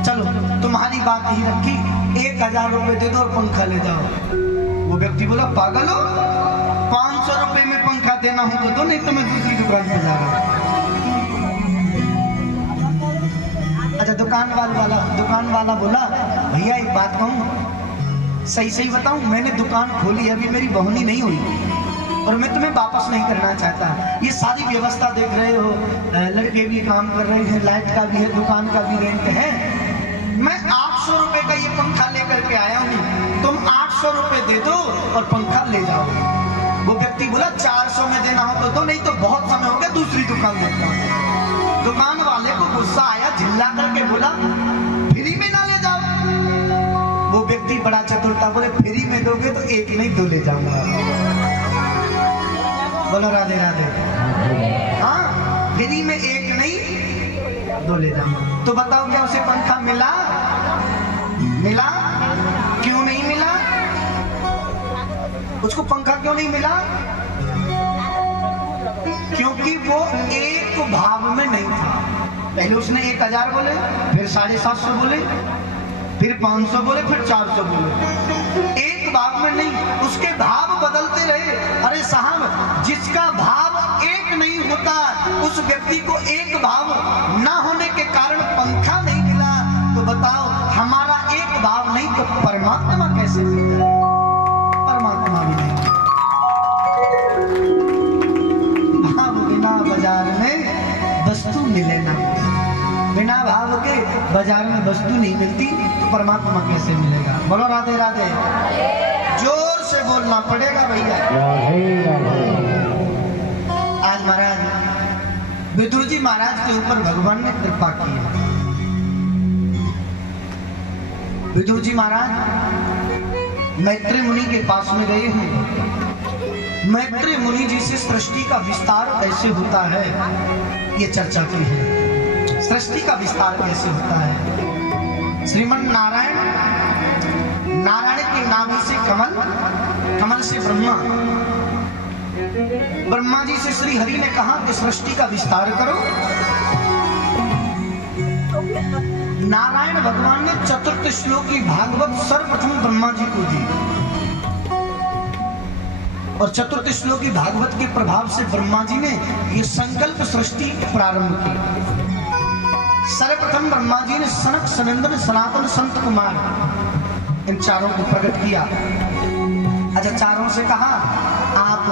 चलो तुम्हारी बात ही रखी, 1000 रुपए दे दो और पंखा ले जाओ। वो व्यक्ति बोला पागल हो, 500 रुपए में पंखा देना हो तो दो, नहीं तो मैं दूसरी दुकान पे जा रहा हूँ। अच्छा दुकान वाला बोला भैया एक बात कहूँ, सही बताऊं, मैंने दुकान खोली अभी मेरी बहुनी नहीं हुई और मैं तुम्हें वापस नहीं करना चाहता। ये सारी व्यवस्था देख रहे हो, लड़के भी काम कर रहे हैं, लाइट का भी है, दुकान का भी रेंट है, मैं 800 रुपए का ये पंखा लेकर के आया हूँ, तुम 800 रुपए दे दो और पंखा ले जाओ। वो व्यक्ति बोला 400 में देना हो तो दो, नहीं तो बहुत समय हो गया दूसरी दुकान देखता हूँ। दुकान वाले को गुस्सा आया, चिल्ला करके बोला फ्री में ना ले जाओ। वो व्यक्ति बड़ा चतुर था, बोले फ्री में दोगे तो एक नहीं दो ले जाऊंगा। बोलो राधे राधे। हाँ फ्री में एक नहीं दो ले जाऊंगा। तो बताओ क्या उसे पंखा मिला? क्यों नहीं मिला? उसको पंखा क्यों नहीं मिला? क्योंकि वो एक भाव में नहीं था। पहले उसने 1000 बोले, फिर 750 बोले, फिर 500 बोले, फिर 400 बोले, एक भाव में नहीं। उसके भाव जिसका भाव एक नहीं होता, उस व्यक्ति को एक भाव ना होने के कारण पंखा नहीं मिला, तो बताओ हमारा एक भाव नहीं तो परमात्मा कैसे मिल जाए? परमात्मा भी नहीं। भाव बिना बाजार में वस्तु मिले ना, बिना भाव के बाजार में वस्तु नहीं मिलती, तो परमात्मा कैसे मिलेगा? बोलो राधे राधे। जोर से बोलना पड़ेगा भैया। आज महाराज विदुर जी महाराज के ऊपर भगवान ने कृपा की है। विदुर जी महाराज मैत्री मुनि के पास में गए हैं। मैत्री मुनि जी से सृष्टि का विस्तार कैसे होता है ये चर्चा की है। सृष्टि का विस्तार कैसे होता है? श्रीमन नारायण, नारायण के नाभि से कमल, कमल से ब्रह्मा, ब्रह्मा जी से श्री हरि ने कहा कि सृष्टि का विस्तार करो। नारायण भगवान ने चतुर्थ श्लोकी भागवत सर्वप्रथम ब्रह्मा जी को दी और चतुर्थ श्लोकी भागवत के प्रभाव से ब्रह्मा जी ने यह संकल्प सृष्टि प्रारंभ की। सर्वप्रथम ब्रह्मा जी ने सनक, सनंदन, सनातन, संत कुमार इन चारों को प्रकट किया। अच्छा, चारों से कहा आप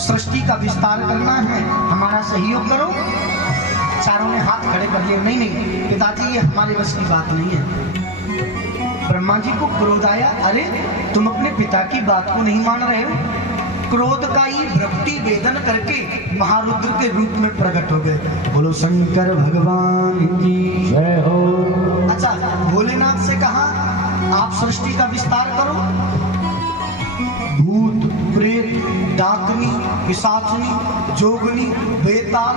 सृष्टि का विस्तार करना है, हमारा सहयोग करो। चारों ने हाथ खड़े कर लिए, नहीं नहीं पिताजी ये हमारे बस की बात नहीं है। ब्रह्मा जी को क्रोध आया, अरे तुम अपने पिता की बात को नहीं मान रहे हो। क्रोध का ही भ्रक्ति वेदन करके महारुद्र के रूप में प्रकट हो गए। बोलो शंकर भगवान की जय हो। अच्छा, भोलेनाथ से कहा आप सृष्टि का विस्तार करो। भूत, प्रेत, डाकनी, पिशाचनी, जोगनी, बेताल